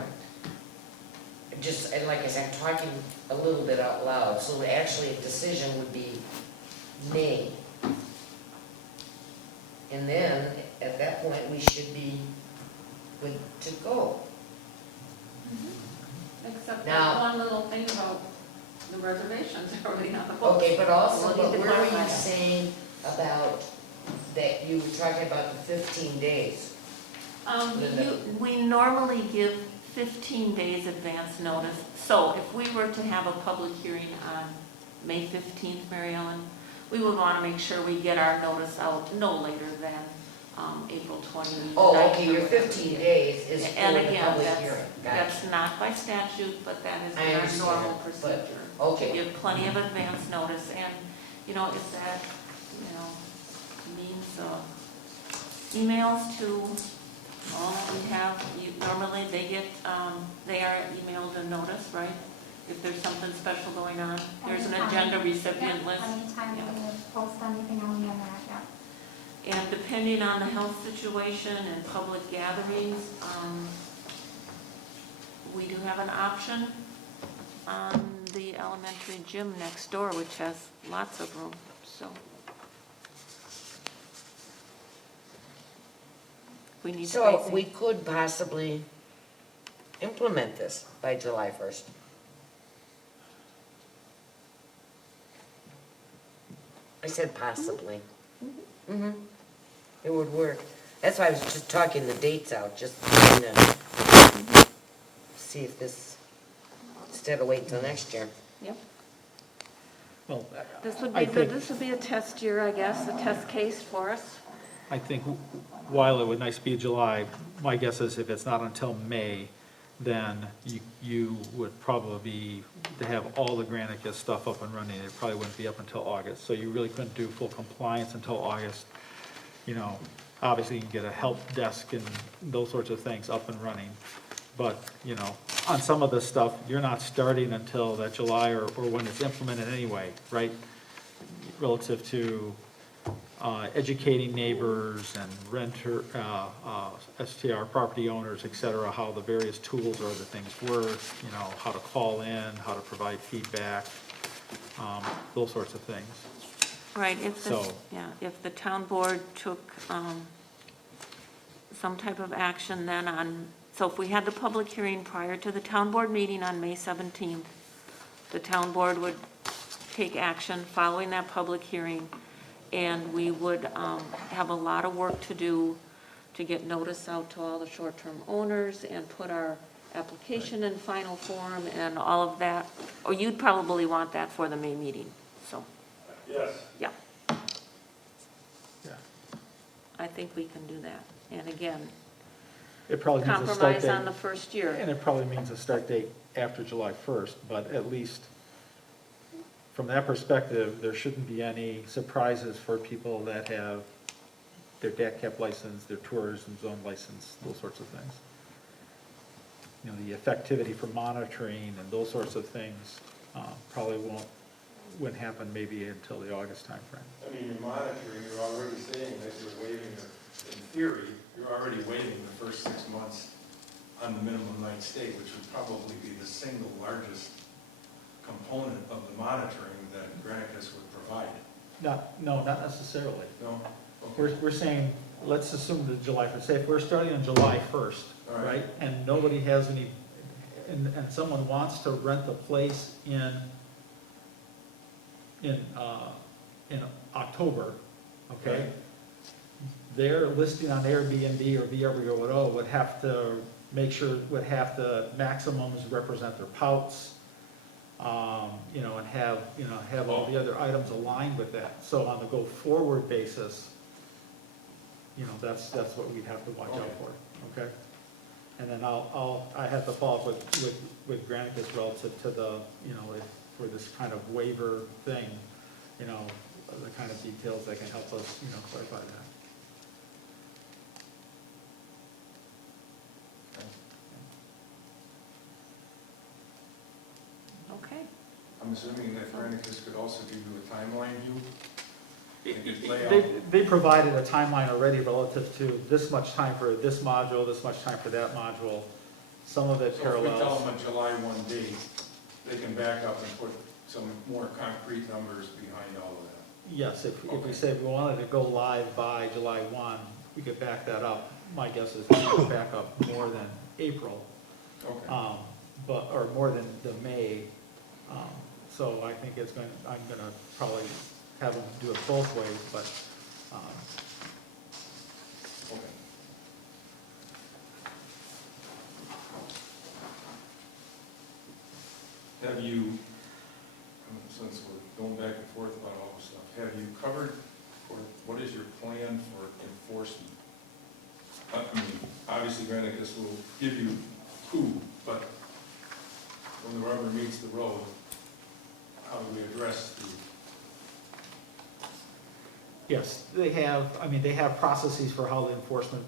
And like I said, I'm talking a little bit out loud, so actually a decision would be May. And then, at that point, we should be good to go. Except Now- that one little thing about the reservations already on the books. Okay, but also, We'll but need to where were clarify you that. saying about, that you were talking about the 15 days? We normally give 15 days advance notice. So if we were to have a public hearing on May 15th, Mary Ellen, we would want to make sure we get our notice out no later than April 29th. Oh, okay, your or whatever. 15 days is for And the again, public that's, hearing. Gotcha. that's not by statute, but that is I our understand, normal but- procedure. Okay. Give plenty of advance notice, and, you know, if that, you know, means emails to all that we have, normally they get, they are emailed a notice, right? If there's something special going on, there's an Anytime. agenda recipient Yeah, list. anytime Yeah. we would post anything on the internet, yeah. And depending on the health situation and public gatherings, we do have an option on the elementary gym next door, which has lots of room, so. We need So spacing. we could possibly implement this by July 1st. I said possibly. Mm-hmm. It would work. That's why I was just talking the dates out, just trying to see if this, instead of waiting till next year. Yep. Well, This would I be good, think- this would be a test year, I guess, a test case for us. I think while it would nice to be July, my guess is if it's not until May, then you would probably be, to have all the Granicus stuff up and running, it probably wouldn't be up until August. So you really couldn't do full compliance until August. You know, obviously you can get a help desk and those sorts of things up and running. But, you know, on some of this stuff, you're not starting until that July or when it's implemented anyway, right? Relative to educating neighbors and renter, STR property owners, et cetera, how the various tools or other things work, you know, how to call in, how to provide feedback, those sorts of things. Right, if the, So- yeah, if the town board took some type of action then on, so if we had the public hearing prior to the town board meeting on May 17th, the town board would take action following that public hearing, and we would have a lot of work to do to get notice out to all the short-term owners and put our application in final form and all of that. Or you'd probably want that for the May meeting, so, Yes. yeah. Yeah. I think we can do that. And again, It probably means a start compromise date. on the first year. And it probably means a start date after July 1st, but at least from that perspective, there shouldn't be any surprises for people that have their DAC license, their tourism zone license, those sorts of things. You know, the effectivity for monitoring and those sorts of things probably wouldn't happen maybe until the August timeframe. I mean, you're monitoring, you're already saying that you're waiving, in theory, you're already waiving the first 6 months on the minimum night stay, which would probably be the single largest component of the monitoring that Granicus would provide. No, not necessarily. No? Okay. We're saying, let's assume the July 1st, say if we're starting on July 1st, All right. right? And nobody has any, and someone wants to rent the place in October, okay? Right. Their listing on Airbnb or VRBO would have to make sure, would have to maximums represent their pouts, you know, and have all the other items aligned with that. So on the go-forward basis, you know, that's what we'd have to watch out for, okay? And then I have to follow up with Granicus relative to the, you know, for this kind of waiver thing, you know, the kind of details that can help us, you know, clarify that. Okay. I'm assuming that Granicus could also give you a timeline view? They could lay out. They provided a timeline already relative to this much time for this module, this much time for that module. Some of it So if we tell parallels. them a July 1 date, they can back up and put some more concrete numbers behind all of that. Yes, if we Okay. say we wanted to go live by July 1, we could back that up. My guess is we could back up more than April, Okay. but, or more than the May. So I think I'm gonna probably have them do it both ways, but, Okay. Have you, since we're going back and forth about all this stuff, have you covered, or what is your plan for enforcement? I mean, obviously Granicus will give you who, but when the rubber meets the road, how do we address the, Yes, they have processes for how the enforcement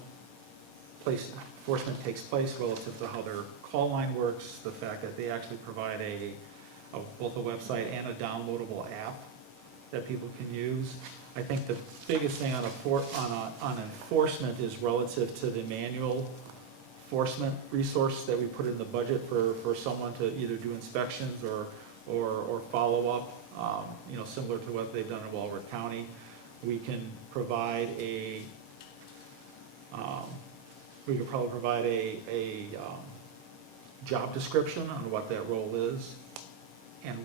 takes place relative to how their call line works, the fact that they actually provide both a website and a downloadable app that people can use. I think the biggest thing on enforcement is relative to the manual enforcement resource that we put in the budget for someone to either do inspections or follow up, similar to what they've done in Walworth County. We can provide probably provide a job description on what that role is and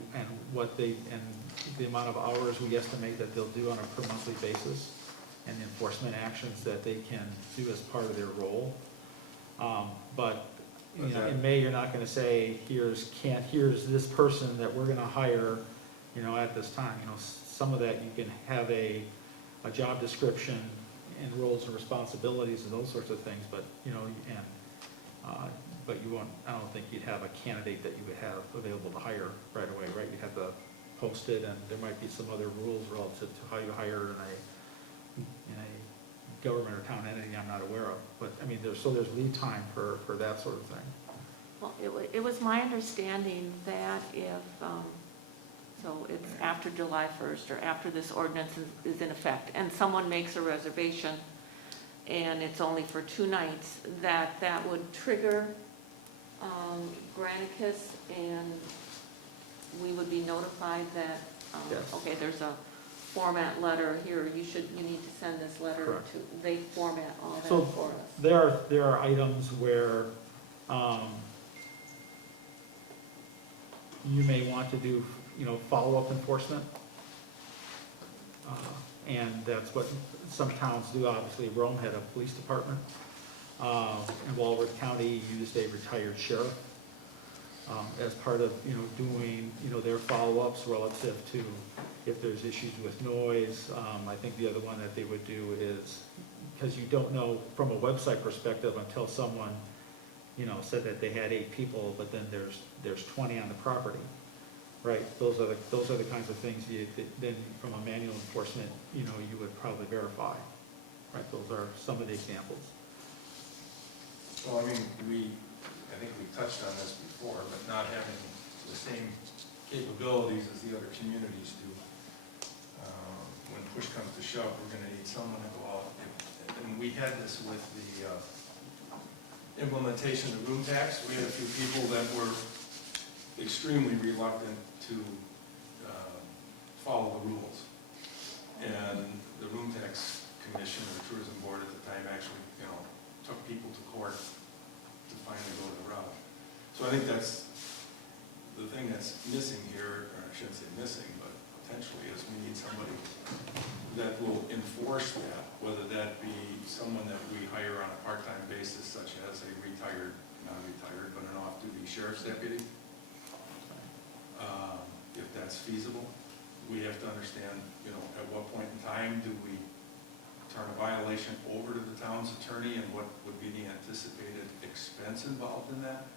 the amount of hours we estimate that they'll do on a per monthly basis and the enforcement actions that they can do as part of their role. But in May, you're not gonna say, here's this person that we're gonna hire, at this time. Some of that you can have a job description and roles and responsibilities and those sorts of things, but, but you won't, I don't think you'd have a candidate that you would have available to hire right away, right? You'd have to post it, and there might be some other rules relative to how you hire in a government or town entity I'm not aware of. But, there's lead time for that sort of thing. Well, it was my understanding that if, so it's after July 1st or after this ordinance is in effect, and someone makes a reservation and it's only for 2 nights, that would trigger Granicus, and we would be notified that, Yes. okay, there's a format letter here, you need to send this letter Correct. to, they format all that So for us. there are items where you may want to do, follow-up enforcement. And that's what some towns do. Obviously, Rome had a police department. And Walworth County used a retired sheriff as part of, doing, their follow-ups relative to if there's issues with noise. I think the other one that they would do is, because you don't know from a website perspective until someone, said that they had 8 people, but then there's 20 on the property. Right, those are the kinds of things then from a manual enforcement, you would probably verify. Right, those are some of the examples. well, I think we touched on this before, but not having the same capabilities as the other communities do. When push comes to shove, we're gonna need someone to go out, and we had this with the implementation of room tax. We had a few people that were extremely reluctant to follow the rules. And the room tax commission or the tourism board at the time actually, took people to court to finally go the route. So I think that's the thing that's missing here, or I shouldn't say missing, but potentially is we need somebody that will enforce that, whether that be someone that we hire on a part-time basis, such as a retired, non-retired, but an off-duty sheriff's deputy. If that's feasible, we have to understand, at what point in time do we turn a violation over to the town's attorney, and what would be the anticipated expense involved in that?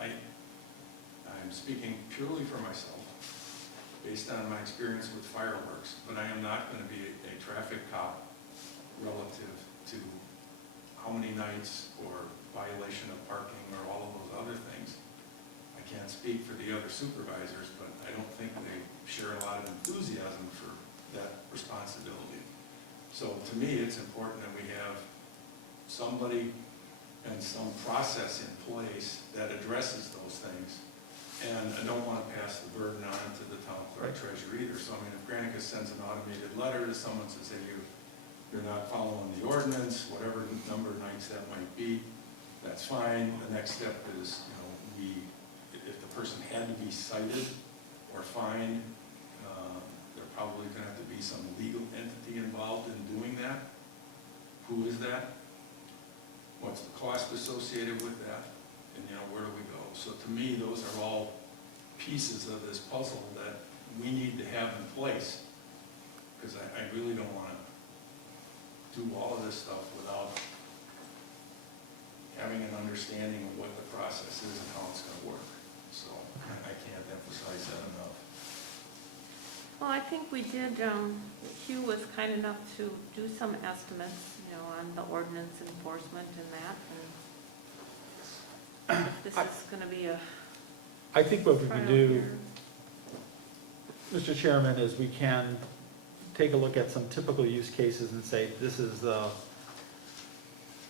I'm speaking purely for myself, based on my experience with fireworks, but I am not going to be a traffic cop relative to how many nights or violation of parking or all of those other things. I can't speak for the other supervisors, but I don't think they share a lot of enthusiasm for that responsibility. So to me, it's important that we have somebody and some process in place that addresses those things. And I don't want to pass the burden on to the town clerk treasurer either. So if Granicus sends an automated letter to someone to say you're not following the ordinance, whatever number of nights that might be, that's fine. The next step is, if the person had to be cited or fined, there probably going to have to be some legal entity involved in doing that. Who is that? What's the cost associated with that? And where do we go? So to me, those are all pieces of this puzzle that we need to have in place. Because I really don't want to do all of this stuff without having an understanding of what the process is and how it's going to work. So I can't emphasize that enough. Well, I think we did, Hugh was kind enough to do some estimates, on the ordinance enforcement and that, and if this is gonna be a I think what we can trial do, here. Mr. Chairman, is we can take a look at some typical use cases and say, this is the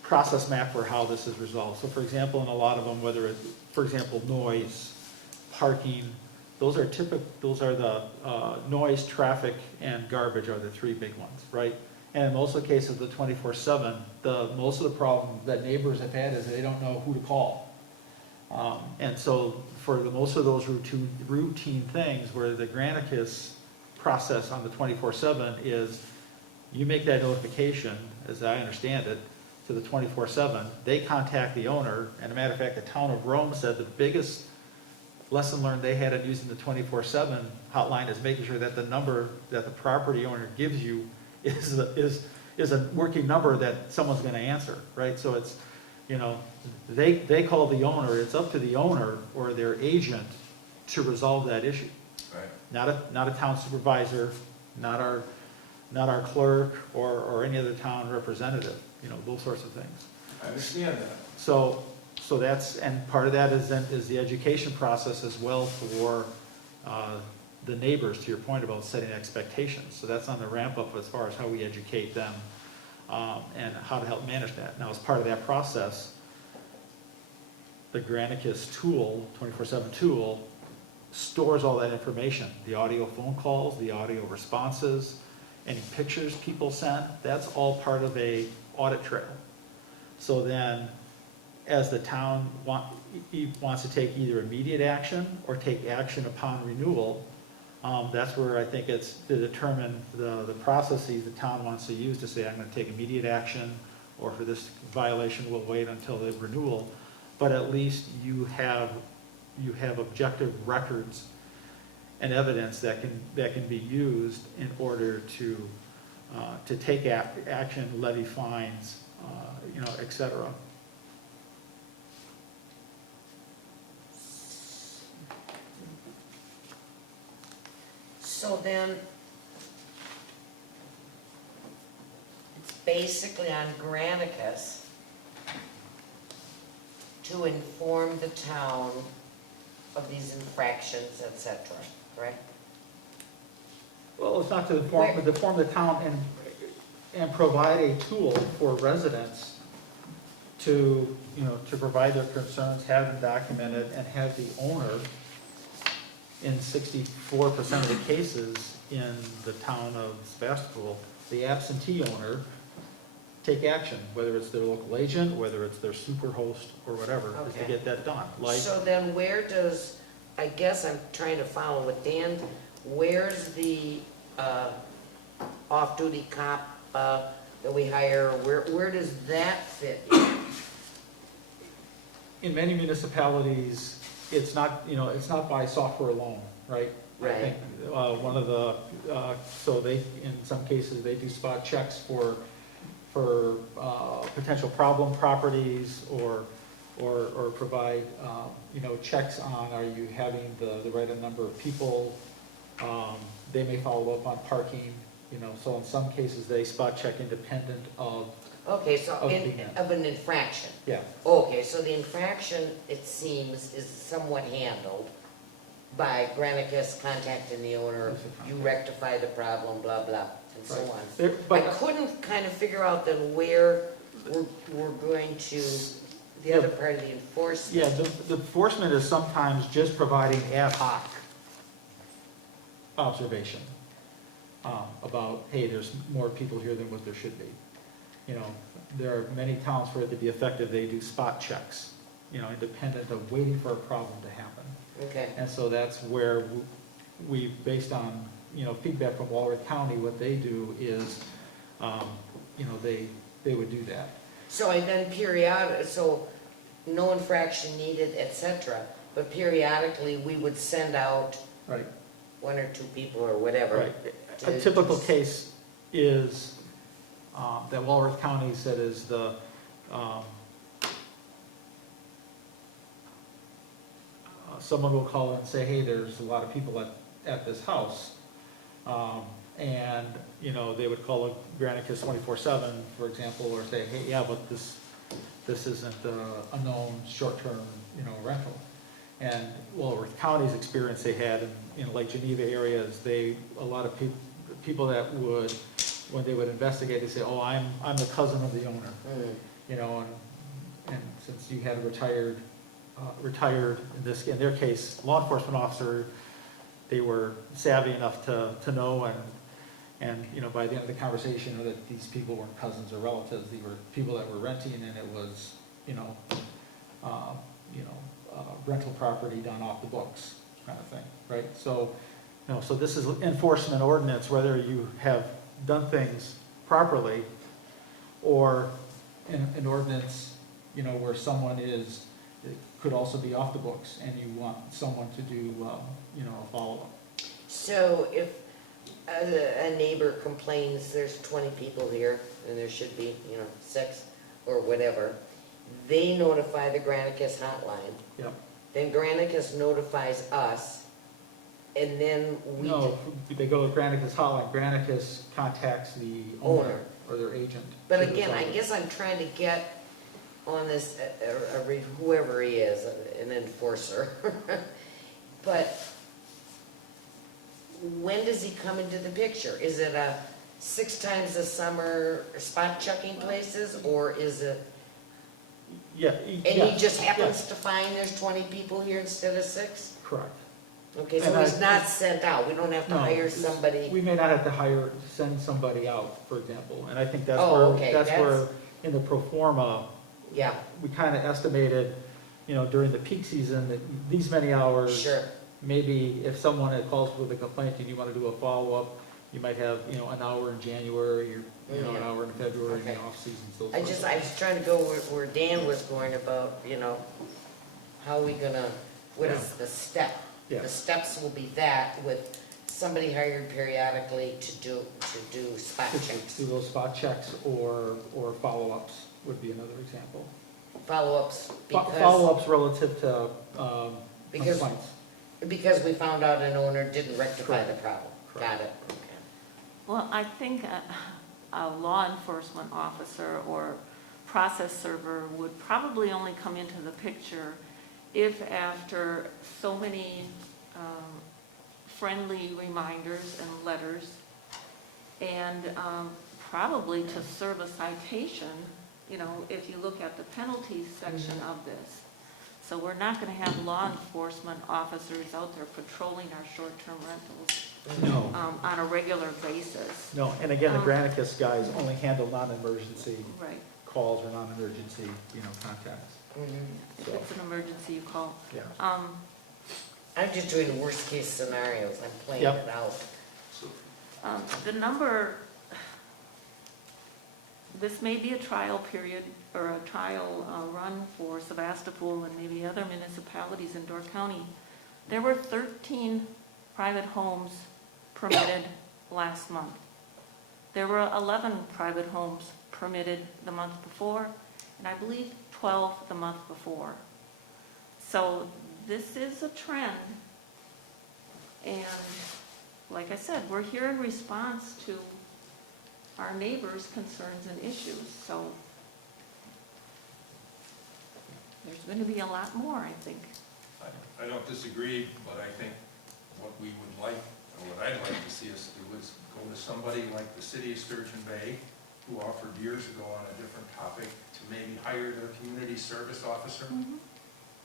process map for how this is resolved. So for example, in a lot of them, whether it's, for example, noise, parking, those are the noise, traffic, and garbage are the three big ones, right? And in most of the cases, the 24/7, most of the problem that neighbors have had is they don't know who to call. And so for most of those routine things where the Granicus process on the 24/7 is, you make that notification, as I understand it, to the 24/7, they contact the owner, and a matter of fact, the town of Rome said the biggest lesson learned they had in using the 24/7 hotline is making sure that the number that the property owner gives you is a working number that someone's gonna answer, right? So it's, they call the owner, it's up to the owner or their agent to resolve that issue. Right. Not a town supervisor, not our clerk or any other town representative, those sorts of things. I understand that. So that's, and part of that is the education process as well for the neighbors, to your point about setting expectations. So that's on the ramp up as far as how we educate them and how to help manage that. Now, as part of that process, the Granicus tool, 24/7 tool, stores all that information, the audio phone calls, the audio responses, any pictures people send, that's all part of a audit trail. So then, as the town wants to take either immediate action or take action upon renewal, that's where I think it's to determine the processes the town wants to use to say, I'm gonna take immediate action, or for this violation, we'll wait until the renewal. But at least you have objective records and evidence that can be used in order to take action, levy fines, et cetera. So then, it's basically on Granicus to inform the town of these infractions, et cetera, correct? Well, it's not to inform the town and provide a tool for residents to provide their concerns, have them documented, and have the owner, in 64% of the cases in the town of Sevastopol, the absentee owner take action, whether it's their local agent, whether it's their super host, or whatever, is to Okay. get that done. So then where does, I guess I'm trying to follow with Dan, where's the off-duty cop that we hire, where does that fit in? In many municipalities, it's not by software alone, right? I Right. think one of the, so they, in some cases, they do spot checks for potential problem properties or provide, checks on, are you having the right number of people? They may follow up on parking, so in some cases, they spot check independent of, Okay, so Of the- of an infraction. yeah. Okay, so the infraction, it seems, is somewhat handled by Granicus contacting the owner, you rectify the problem, blah, blah, and so Right. on. There- I but- couldn't kind of figure out then where we're going to, the other part of the enforcement. Yeah, the enforcement is sometimes just providing ad hoc observation about, hey, there's more people here than what there should be. There are many towns for it to be effective, they do spot checks, independent of waiting for a problem to happen. Okay, And so that's where we, based on, feedback from Walworth County, what they do is, they would do that. so and then so no infraction needed, et cetera, but periodically we would send out Right. one or two people or whatever. Right. A typical case is that Walworth County said is someone will call and say, hey, there's a lot of people at this house. And, they would call a Granicus 24/7, for example, or say, hey, yeah, but this isn't a known short-term, rental. And Walworth County's experience they had in Lake Geneva areas, a lot of people that would, when they would investigate, they say, oh, I'm the cousin of the owner. And since you had a retired, in their case, law enforcement officer, they were savvy enough to know and by the end of the conversation, that these people weren't cousins or relatives, they were people that were renting, and it was, rental property done off the books, kind of thing, right? So, so this is enforcement ordinance, whether you have done things properly, or an ordinance, where someone it could also be off the books, and you want someone to do, a follow-up. So if a neighbor complains, there's 20 people here, and there should be, 6 or whatever, they notify the Granicus hotline. Yep. Then Granicus notifies us, and then we... No, they go to Granicus hotline, Granicus contacts the owner or their agent. But again, I guess I'm trying to get on this, whoever he is, an enforcer. But when does he come into the picture? Is it 6 times a summer spot checking places, or is it... Yeah. And he just happens to find there's 20 people here instead of 6? Correct. Okay, so he's not sent out, we don't have to hire somebody. We may not have to send somebody out, for example, and I think that's Oh, where, okay, that's that's- where, in the pro forma, Yeah, we kind of estimated, during the peak season, that these many hours. sure. Maybe if someone calls with a complaint and you want to do a follow-up, you might have, an hour in January, or, an Yeah. hour in February, in Okay. the off-season, so I was trying to go where Dan was going about, how we gonna, what is the step? Yeah. The steps will be that with somebody hired periodically to do spot checks. Do those spot checks or follow-ups would be another example. Follow-ups, because, Follow-ups relative to Because- complaints. because we found out an owner didn't rectify the problem. Correct. Got it, okay. Well, I think a law enforcement officer or process server would probably only come into the picture if after so many friendly reminders and letters, and probably to serve a citation, if you look at the penalties section of this. So we're not going to have law enforcement officers out there patrolling our short-term rentals No, on a regular basis. no, and again, the Granicus guys only handle non-emergency Right. calls or non-emergency, contacts. Mhm. If it's an emergency, you call. Yeah. I'm just doing the worst-case scenarios, I'm playing Yep. it out. The number, this may be a trial period or a trial run for Sevastopol and maybe other municipalities in Door County. There were 13 private homes permitted last month. There were 11 private homes permitted the month before, and I believe 12 the month before. So this is a trend, and like I said, we're here in response to our neighbors' concerns and issues, so there's going to be a lot more, I think. I don't disagree, but I think what we would like, or what I'd like to see us do is go to somebody like the city of Sturgeon Bay, who offered years ago on a different topic, to maybe hire their community service officer,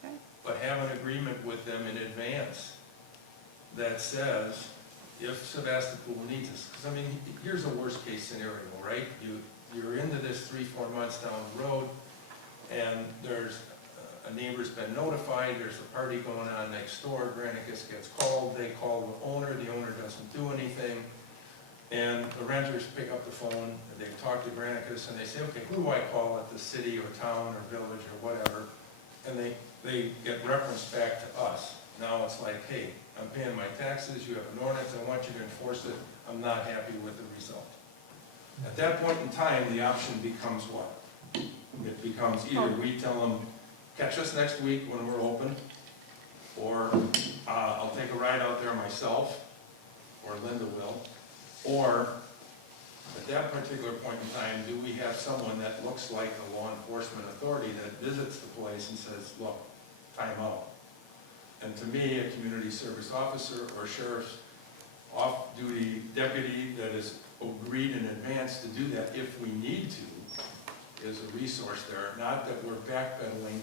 Okay. but have an agreement with them in advance that says, if Sevastopol needs us, because here's a worst case scenario, right? You're into this 3-4 months down the road, and there's a neighbor's been notified, there's a party going on next door, Granicus gets called, they call the owner doesn't do anything, and the renters pick up the phone, they talk to Granicus, and they say, okay, who do I call at the city or town or village or whatever, and they get referenced back to us. Now it's like, hey, I'm paying my taxes, you have an ordinance, I want you to enforce it, I'm not happy with the result. At that point in time, the option becomes what? It becomes either we tell them, catch us next week when we're open, or I'll take a ride out there myself, or Linda will, or at that particular point in time, do we have someone that looks like a law enforcement authority that visits the place and says, look, time out. And to me, a community service officer or sheriff's off-duty deputy that is agreed in advance to do that if we need to is a resource there, not that we're backpedaling,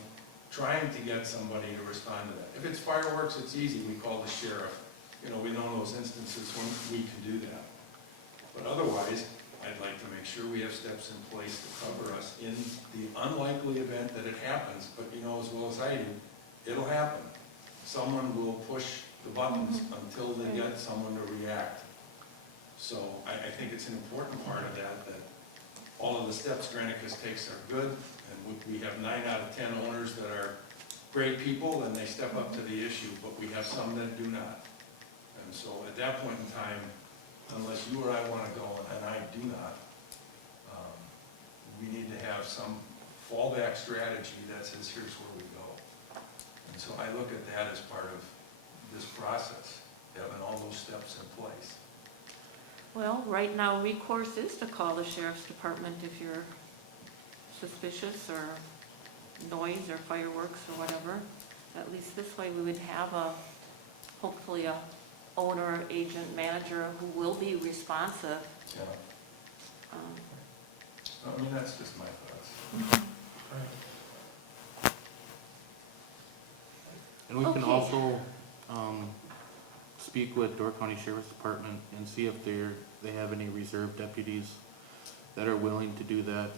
trying to get somebody to respond to that. If it's fireworks, it's easy, we call the sheriff. You know, we know those instances when we can do that. But otherwise, I'd like to make sure we have steps in place to cover us in the unlikely event that it happens, but you know as well as I do, it'll happen. Someone will push the buttons until they get someone to react. So I think it's an important part of that, that all of the steps Granicus takes are good, and we have 9 out of 10 owners that are great people, and they step up to the issue, but we have some that do not. And so at that point in time, unless you or I want to go, and I do not, we need to have some fallback strategy that says, here's where we go. And so I look at that as part of this process, having all those steps in place. Well, right now, recourse is to call the sheriff's department if you're suspicious or noise or fireworks or whatever. At least this way we would have hopefully a owner, agent, manager who will be responsive. Yeah. I mean, that's just my thoughts. And we can Okay. also speak with Door County Sheriff's Department and see if they have any reserve deputies that are willing to do that.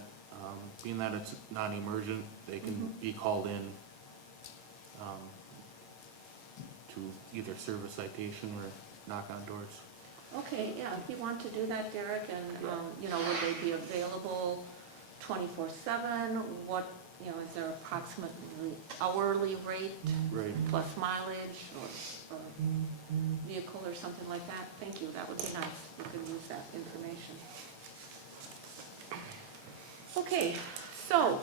Being that it's non-emergent, they can be called in to either serve a citation or knock on doors. Okay, yeah, if you want to do that, Derek, and, you know, would they be available 24/7? What, you know, is there approximately hourly rate Right. plus mileage or vehicle or something like that? Thank you, that would be nice. We could use that information. Okay, so,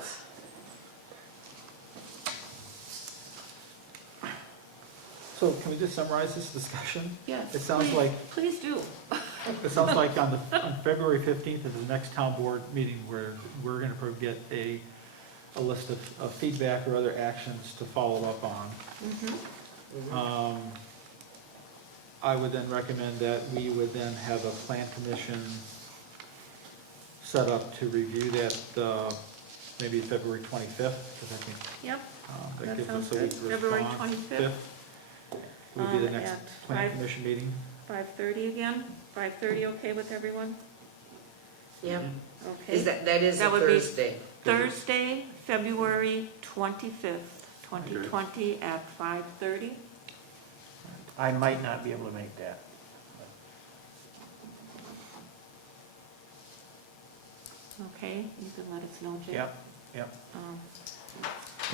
So can we just summarize this discussion? yes. It sounds please- like- Please do. It sounds like on February 15th is the next town board meeting where we're going to get a list of feedback or other actions to follow up on. I would then recommend that we would then have a plan commission set up to review that maybe February 25th, because I think Yep, that That gives sounds us a week to good. February respond. 25th. Would be the next At plan 5 commission meeting. 5:30 again? 5:30 okay with everyone? Yeah, Okay. is that is a That would be Thursday. Thursday, February 25th, 2020 at 5:30. I might not be able to make that. Okay, you can let us know, Jay. Yep.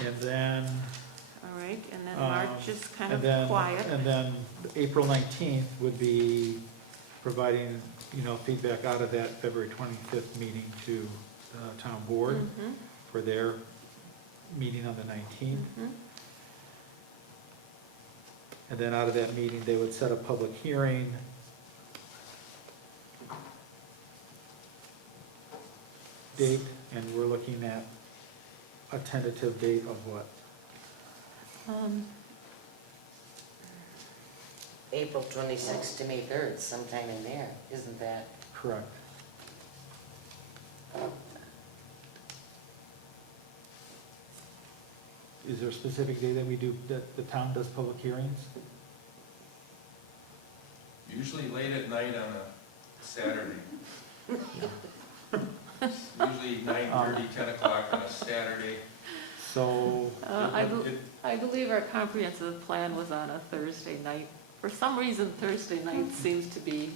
And then, All right, and then March is kind and of then, quiet. and then April 19th would be providing, feedback out of that February 25th meeting to town board Mhm, for their meeting on the 19th. mhm. And then out of that meeting, they would set a public hearing. Date, and we're looking at a tentative date of what? April 26th to May 3rd, sometime in there, isn't that? Correct. Is there a specific day that that the town does public hearings? Usually late at night on a Saturday. Usually 9:30, 10 o'clock on a Saturday. So, I believe our comprehensive plan was on a Thursday night. For some reason, Thursday night seems to be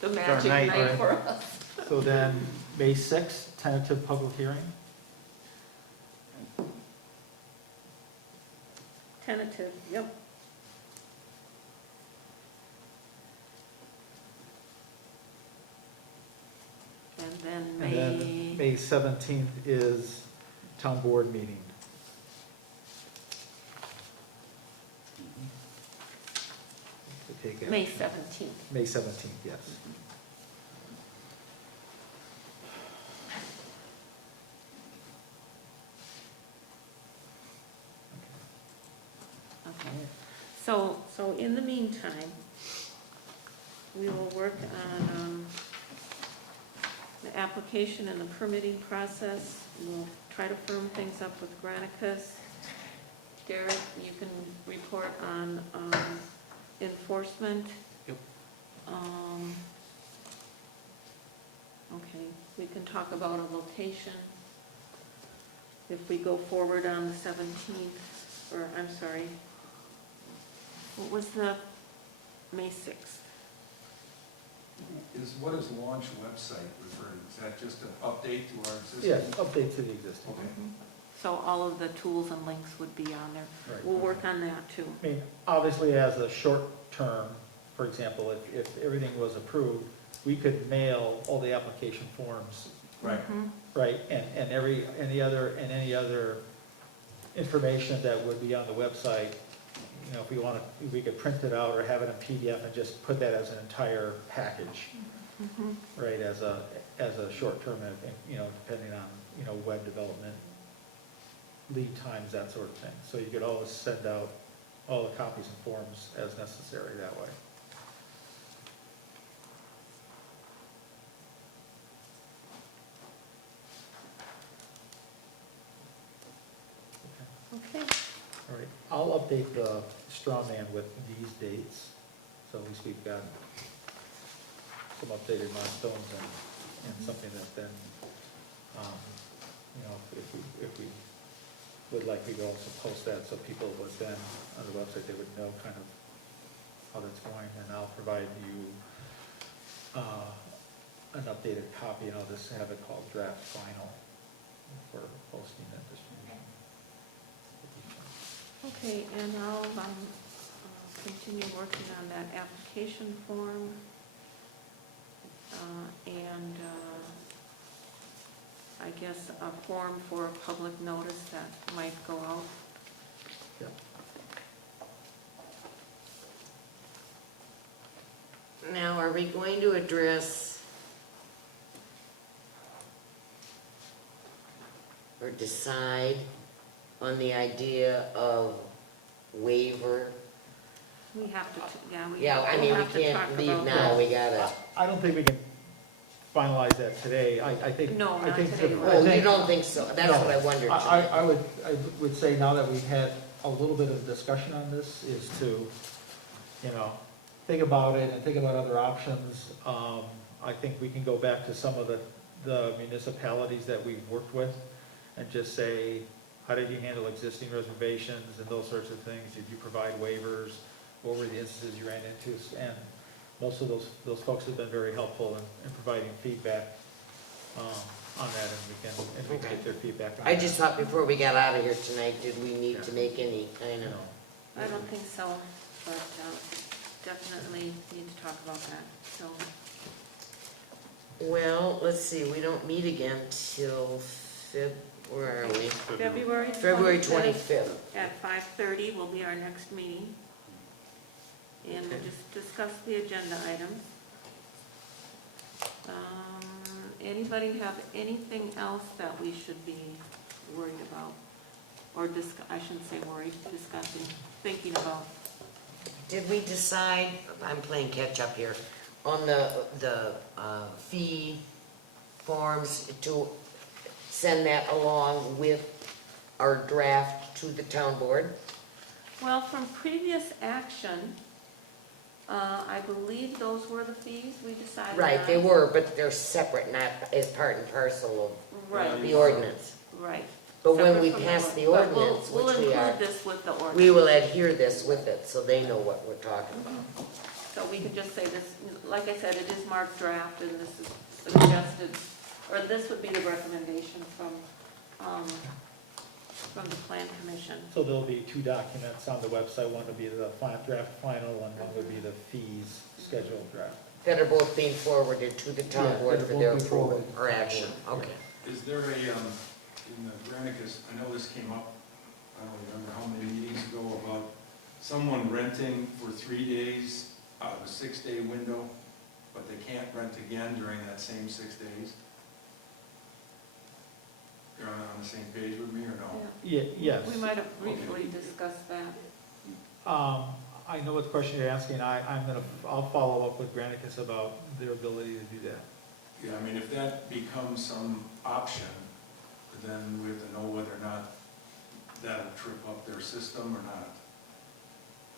the magic night, night right. for us. so then, May 6th, tentative public hearing? Tentative, yep. And then And then May 17th is town board meeting. To take May action. 17th. May 17th, yes. Okay. So in the meantime, we will work on the application and the permitting process. We'll try to firm things up with Granicus. Derek, you can report on enforcement. Yep. Okay, we can talk about a location. If we go forward on the 17th, or I'm sorry, what was the May 6th? What is launch website referred to? Is that just an update to our existing? Yes, update to the existing. Okay. So all of the tools and links would be on there. Right. We'll work on that too. I mean, obviously, as a short term, for example, if everything was approved, we could mail all the application forms, Right. right? And any other information that would be on the website, you know, if we could print it out or have it in PDF and just put that as an entire package, right, as a short term, you know, depending on, you know, web development, lead times, that sort of thing. So you could always send out all the copies and forms as necessary that way. Okay, All right, I'll update the straw man with these dates, so at least we've got some updated milestones and something that then, you know, if we would like, we could also post that, so people would then, on the website, they would know kind of how that's going, and I'll provide you an updated copy, and I'll just have it called draft final for posting and distribution. okay, and I'll continue working on that application form. And I guess a form for a public notice that might go out. Yeah. Now, are we going to address or decide on the idea of waiver? We have to, yeah, Yeah, I mean, we'll have we to talk can't leave about now, that. we gotta, I don't think we can finalize that today. I think. No, I not think today, the- right. I oh, you think- don't think so? That's No. what I wondered. I would say now that we've had a little bit of discussion on this, is to, you know, think about it and think about other options. I think we can go back to some of the municipalities that we've worked with and just say, how did you handle existing reservations and those sorts of things? Did you provide waivers? What were the instances you ran into? And most of those folks have been very helpful in providing feedback on that, and we can get their feedback on that. I just thought before we got out of here tonight, did we need to Yeah. make any kind You of, know, I don't think so, but definitely need to talk about that, so. well, let's see, we don't meet again till where are we? February February 25th 25th. at 5:30 will be our next meeting. And we'll just discuss the agenda items. Anybody have anything else that we should be worried about? Or I shouldn't say worried, discussing, thinking about. Did we decide, I'm playing catch up here, on the fee forms to send that along with our draft to the town board? Well, from previous action, I believe those were the fees we decided on. Right, they were, but they're separate, not as part and parcel of Right, the ordinance. right. But when Separate we from pass the but we'll- ordinance, which we We'll are, include this with the ordinance. we will adhere this with it, so they know what we're talking about. So we could just say this, like I said, it is marked draft, and this is suggested, or this would be the recommendation from the plan commission. So there'll be two documents on the website, one will be the draft final, and one would be the fees scheduled draft. that are both being forwarded to the town Yeah, board that for are their both approval forwarded to or the action, board, okay. Is there a, in the Granicus, I know this came up, I don't remember how many meetings ago, about someone renting for 3 days out of a 6-day window, but they can't rent again during that same 6 days? You're on the same page with me or no? Yes. We might have briefly discussed that. I know what question you're asking. I'll follow up with Granicus about their ability to do that. Yeah, I mean, if that becomes some option, then we have to know whether or not that'll trip up their system or not.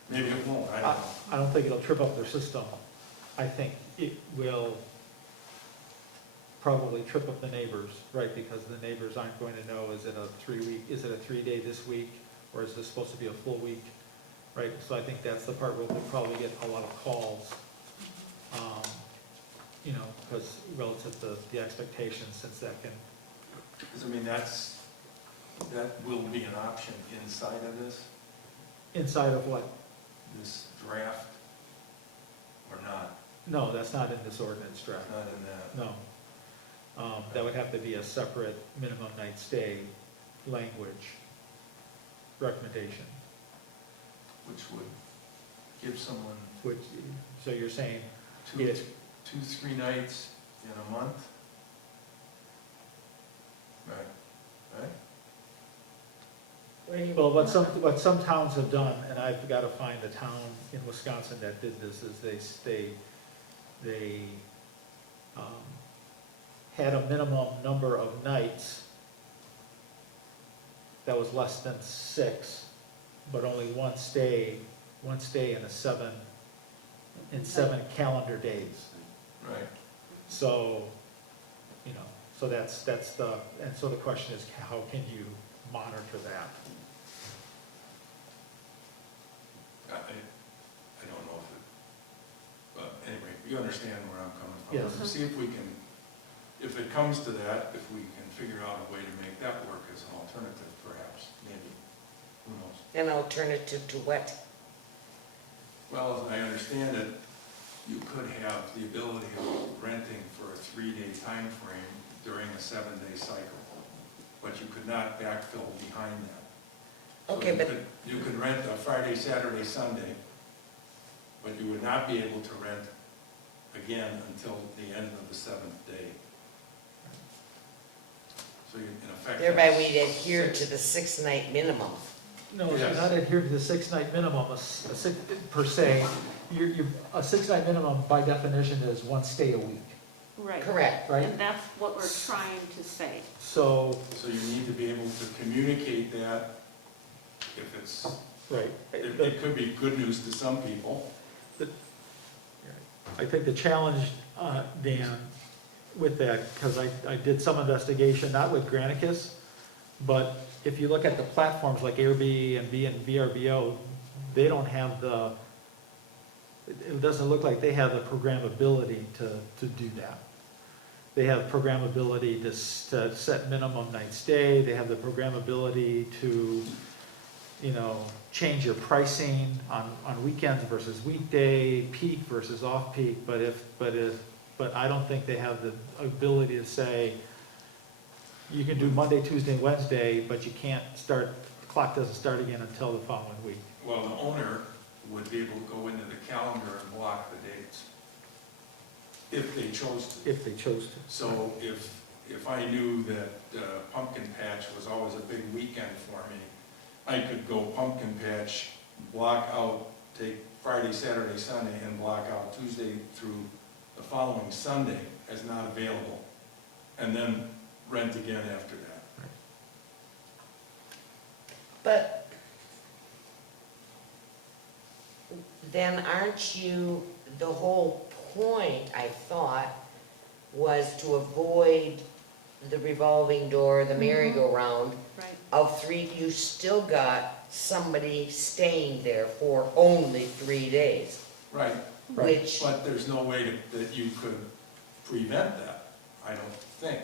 Maybe it won't, I don't know. I don't think it'll trip up their system. I think it will probably trip up the neighbors, right? Because the neighbors aren't going to know, is it a 3-day this week, or is this supposed to be a full week, right? So I think that's the part where we'll probably get a lot of calls, because relative to the expectations, since that can, Because, I mean, that will be an option inside of this inside of what? draft, or not? No, that's not in this ordinance It's draft, not in that. no. That would have to be a separate minimum night stay language recommendation, Which would give someone which, so you're saying, two, Yes. 3 nights in a month? Right, right? What do you- well, what some towns have done, and I've got to find the town in Wisconsin that did this, is they had a minimum number of nights that was less than 6, but only one stay in 7 calendar days. Right. So, so that's the, and so the question is, how can you monitor that? I don't know if it, but anyway, you understand where I'm coming from. Yes. Let's see if we can, if it comes to that, if we can figure out a way to make that work as an alternative, perhaps, maybe, who knows? An alternative to what? Well, as I understand it, you could have the ability of renting for a 3-day time frame during a 7-day cycle, but you could not backfill behind that. So Okay, but you could rent a Friday, Saturday, Sunday, but you would not be able to rent again until the end of the 7th day. So you, in effect. thereby have we'd adhere to 6. the 6-night minimum. No, you're Yes. not adhering to the 6-night minimum, per se. A 6-night minimum by definition is 1 stay a week, Right. Correct. right? And that's what we're trying to say. So, So you need to be able to communicate that if it's, right. it could be good news to some people. I think the challenge, Dan, with that, because I did some investigation, not with Granicus, but if you look at the platforms like Airbnb and VRBO, they don't have it doesn't look like they have the programmability to do that. They have programmability to set minimum night stay, they have the programmability to, change your pricing on weekends versus weekday, peak versus off-peak, but I don't think they have the ability to say, you can do Monday, Tuesday, Wednesday, but you can't the clock doesn't start again until the following week. Well, the owner would be able to go into the calendar and block the dates, if they chose to. If they chose to. So if I knew that pumpkin patch was always a big weekend for me, I could go pumpkin patch, block out, take Friday, Saturday, Sunday, and block out Tuesday through the following Sunday as not available, and then rent again after that. But then aren't you, the whole point, I thought, was to avoid the revolving door, the merry-go-round Right. of 3, you still got somebody staying there for only 3 days, Right, Right. which, but there's no way that you could prevent that, I don't think.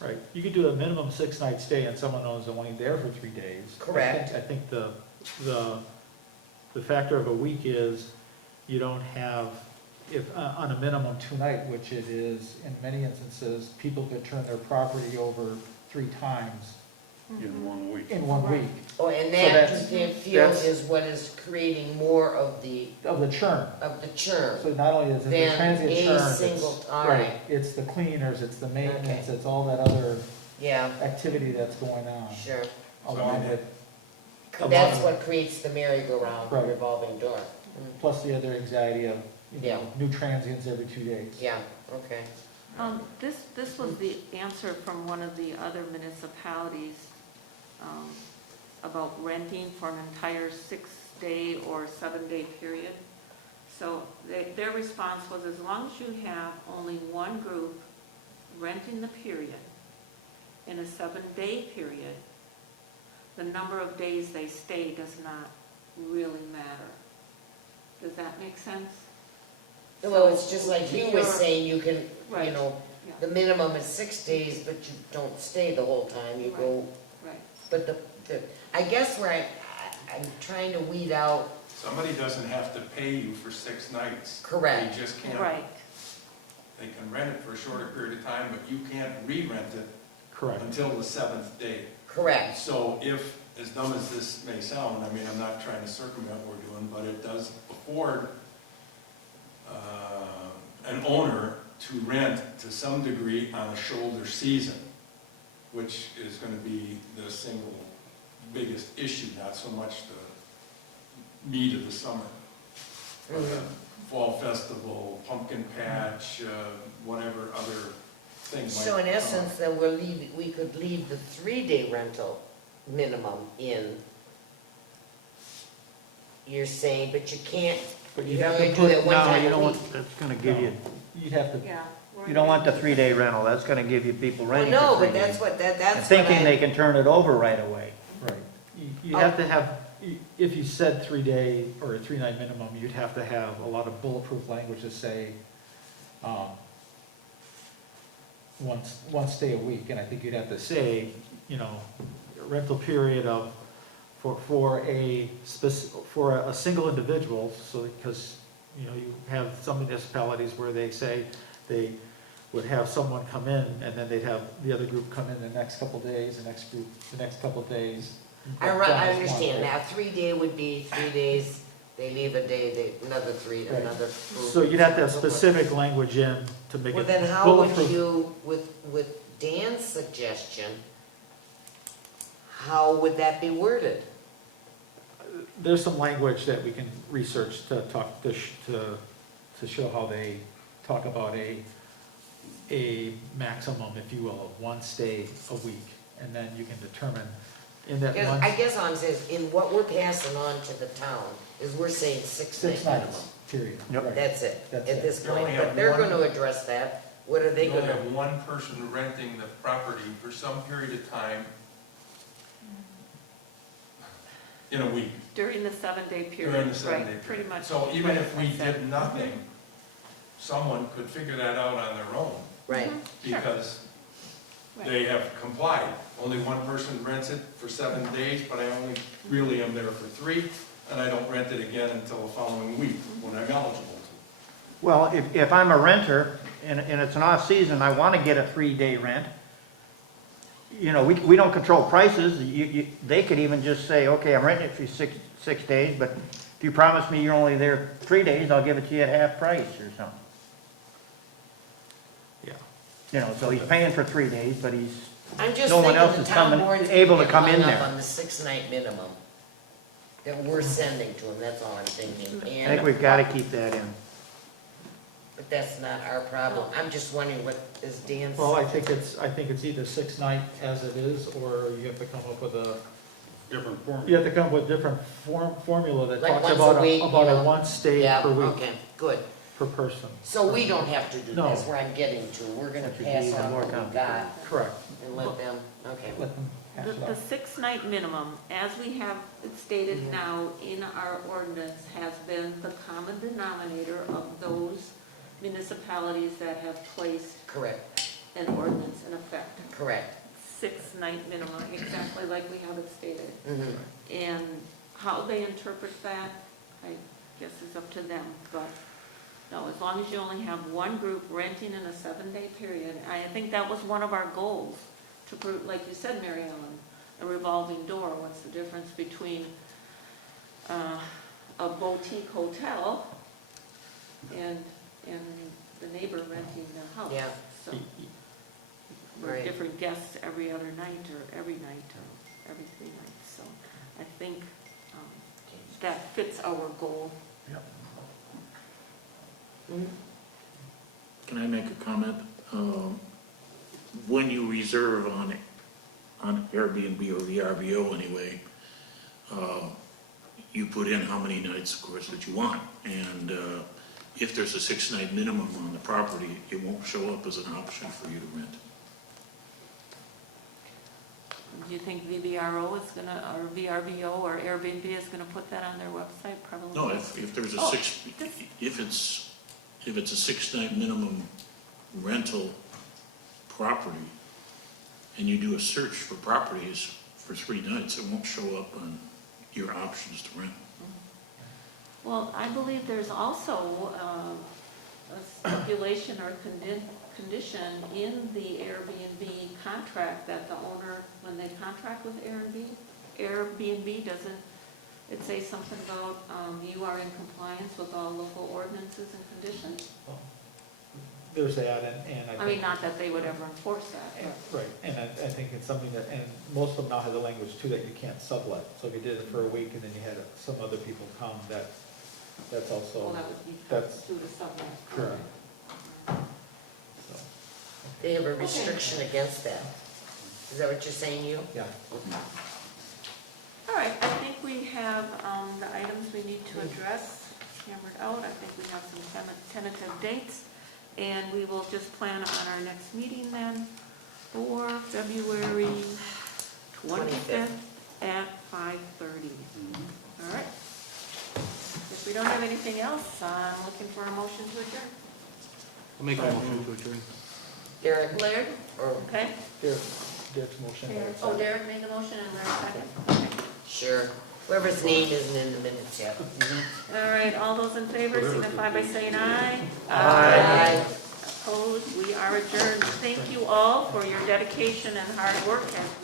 Right, you could do a minimum 6-night stay and someone owns only there for 3 days. Correct. I think the factor of a week is you don't have if, on a minimum 2 night, which it is in many instances, people could turn their property over 3 times In 1 week. in 1 week Oh, and So that, that's- you feel, that's- is what is creating more of the of the churn. churn So not only is it the than transient churn, a it's, single, all right, right, it's the cleaners, it's the maintenance, Okay. it's all that other yeah, activity that's going on, sure. along with, a lot That's of- what creates the merry-go-round, the Right. revolving door. plus the other anxiety of, Yeah. new transients every 2 days. Yeah, okay. This was the answer from one of the other municipalities about renting for an entire 6-day or 7-day period. So their response was, as long as you have only one group renting the period in a 7-day period, the number of days they stay does not really matter. Does that make sense? Well, it's just like So you if were you're- saying, you can, you Right. know, Yeah. the minimum is 6 days, but you don't stay the whole time, you go, Right. but I guess where I'm trying to weed out, Somebody doesn't have to pay you for 6 nights. Correct. They just can't, Right. they can rent it for a shorter period of time, but you can't re-rent it Correct. until the 7th day. correct, So if, as dumb as this may sound, I mean, I'm not trying to circumvent what we're doing, but it does afford an owner to rent to some degree on a shoulder season, which is gonna be the single biggest issue, not so much the meat of the summer. But the fall festival, pumpkin patch, whatever other thing might so in come up. essence, then we could leave the 3-day rental minimum in. You're saying, but you can't, But you you have only to do put, that one no, time you a don't week. want, that's gonna give you, You'd have to, Yeah. you don't want the 3-day rental, that's gonna give you people Well, renting no, for 3 but days. that's what, And that's what thinking they can turn it over right away. right. You have to have, if you said 3-day or a 3-night minimum, you'd have to have a lot of bulletproof language to say, one stay a week, and I think you'd have to say, rental period of, for a single individual, so, because, you have some municipalities where they say they would have someone come in, and then they'd have the other group come in the next couple days, the next group, the next couple days. I Done as one, understand, right? now 3-day would be 3 days, they leave a day, another 3, Right. another. So you'd have to have specific language in to make Well, it then how would bulletproof. you, with Dan's suggestion, how would that be worded? There's some language that we can research to talk, to show how they talk about a maximum, if you will, of 1 stay a week. And then you can determine in that Because one, I guess I'm saying, in what we're passing on to the town, is we're saying 6 night 6 minimum. nights, period. Yep. Right. That's it, That's at it. this You only point, have but they're one- gonna address that, what are they You only gonna? have one person renting the property for some period of time in a week. During the 7-day period. During the 7-day Right, period. pretty much. So even what if we I said. did nothing, someone could figure that out on their own Right, Sure. because Right. they have complied. Only one person rents it for 7 days, but I only really am there for 3, and I don't rent it again until the following week when I'm eligible to. Well, if I'm a renter and it's an off-season, I want to get a 3-day rent, we don't control prices. They could even just say, okay, I'm renting it for 6 days, but if you promise me you're only there 3 days, I'll give it to you at half price or something. Yeah. So he's paying for 3 days, but I'm just No one thinking else the is town coming- board's able gonna to get come in hung up there. on the 6-night minimum that we're sending to them, that's all I'm thinking, I think and, we've got to keep that in. but that's not our problem, I'm just wondering what is Dan's. Well, I think it's either 6-night as it is, or you have to come up with a, Different form. you have to come up with different formula that Like talks once a about week, about you a know. 1 stay Yeah, per week, okay, good, per person. so we don't have to do No. this, where I'm getting to, we're gonna Which would be pass even on more what we complicated. got Correct. and let them, okay. Let them hash it The out. 6-night minimum, as we have it stated Mhm. now in our ordinance, has been the common denominator of those municipalities that have placed Correct, an ordinance in effect. correct. 6-night minimum, exactly like we have it stated. Mhm. And how they interpret that, I guess is up to them, but No, as long as you only have one group renting in a 7-day period. I think that was one of our goals, to, like you said, Mary Ellen, a revolving door. What's the difference between a boutique hotel and the neighbor renting the house? Yeah. So, we're Right. different guests every other night, or every night, or every 3 nights. So I think that fits our goal. Can I make a comment? When you reserve on Airbnb or VRBO anyway, you put in how many nights, of course, that you want. And if there's a 6-night minimum on the property, it won't show up as an option for you to rent. Do you think VBRO is gonna, or VRBO or Airbnb is gonna put that on their website? Probably. No, if there's a Oh, if it's a 6-night minimum rental property, and you do a search for properties for 3 nights, it won't show up on your options to rent. Well, I believe there's also a stipulation or condition in the Airbnb contract that the owner, when they contract with Airbnb, doesn't it say something about you are in compliance with all local ordinances and conditions? There's that, and I I mean, think, not that they would ever enforce that, but. right, and I think it's something that, and most of them now have the language too, that you can't sublet. So if you did it for a week and then you had some other people come, that's also, Well, that would be that's through the sublet. correct. So, They have a restriction against that. Is that what you're saying, you? yeah. All right, I think we have the items we need to address hammered out. I think we have some tentative dates, and we will just plan on our next meeting then for February 25th at 5:30. All right. If we don't have anything else, I'm looking for a motion to adjourn. I'll make a motion to adjourn. Derek Laird, or, Okay? Derek's motion. Oh, Derek made the motion and Larry second? Okay. sure, whoever's name isn't in the minutes yet. All right, all those in favor signify by saying aye. Aye. Opposed, we are adjourned. Thank you all for your dedication and hard work as we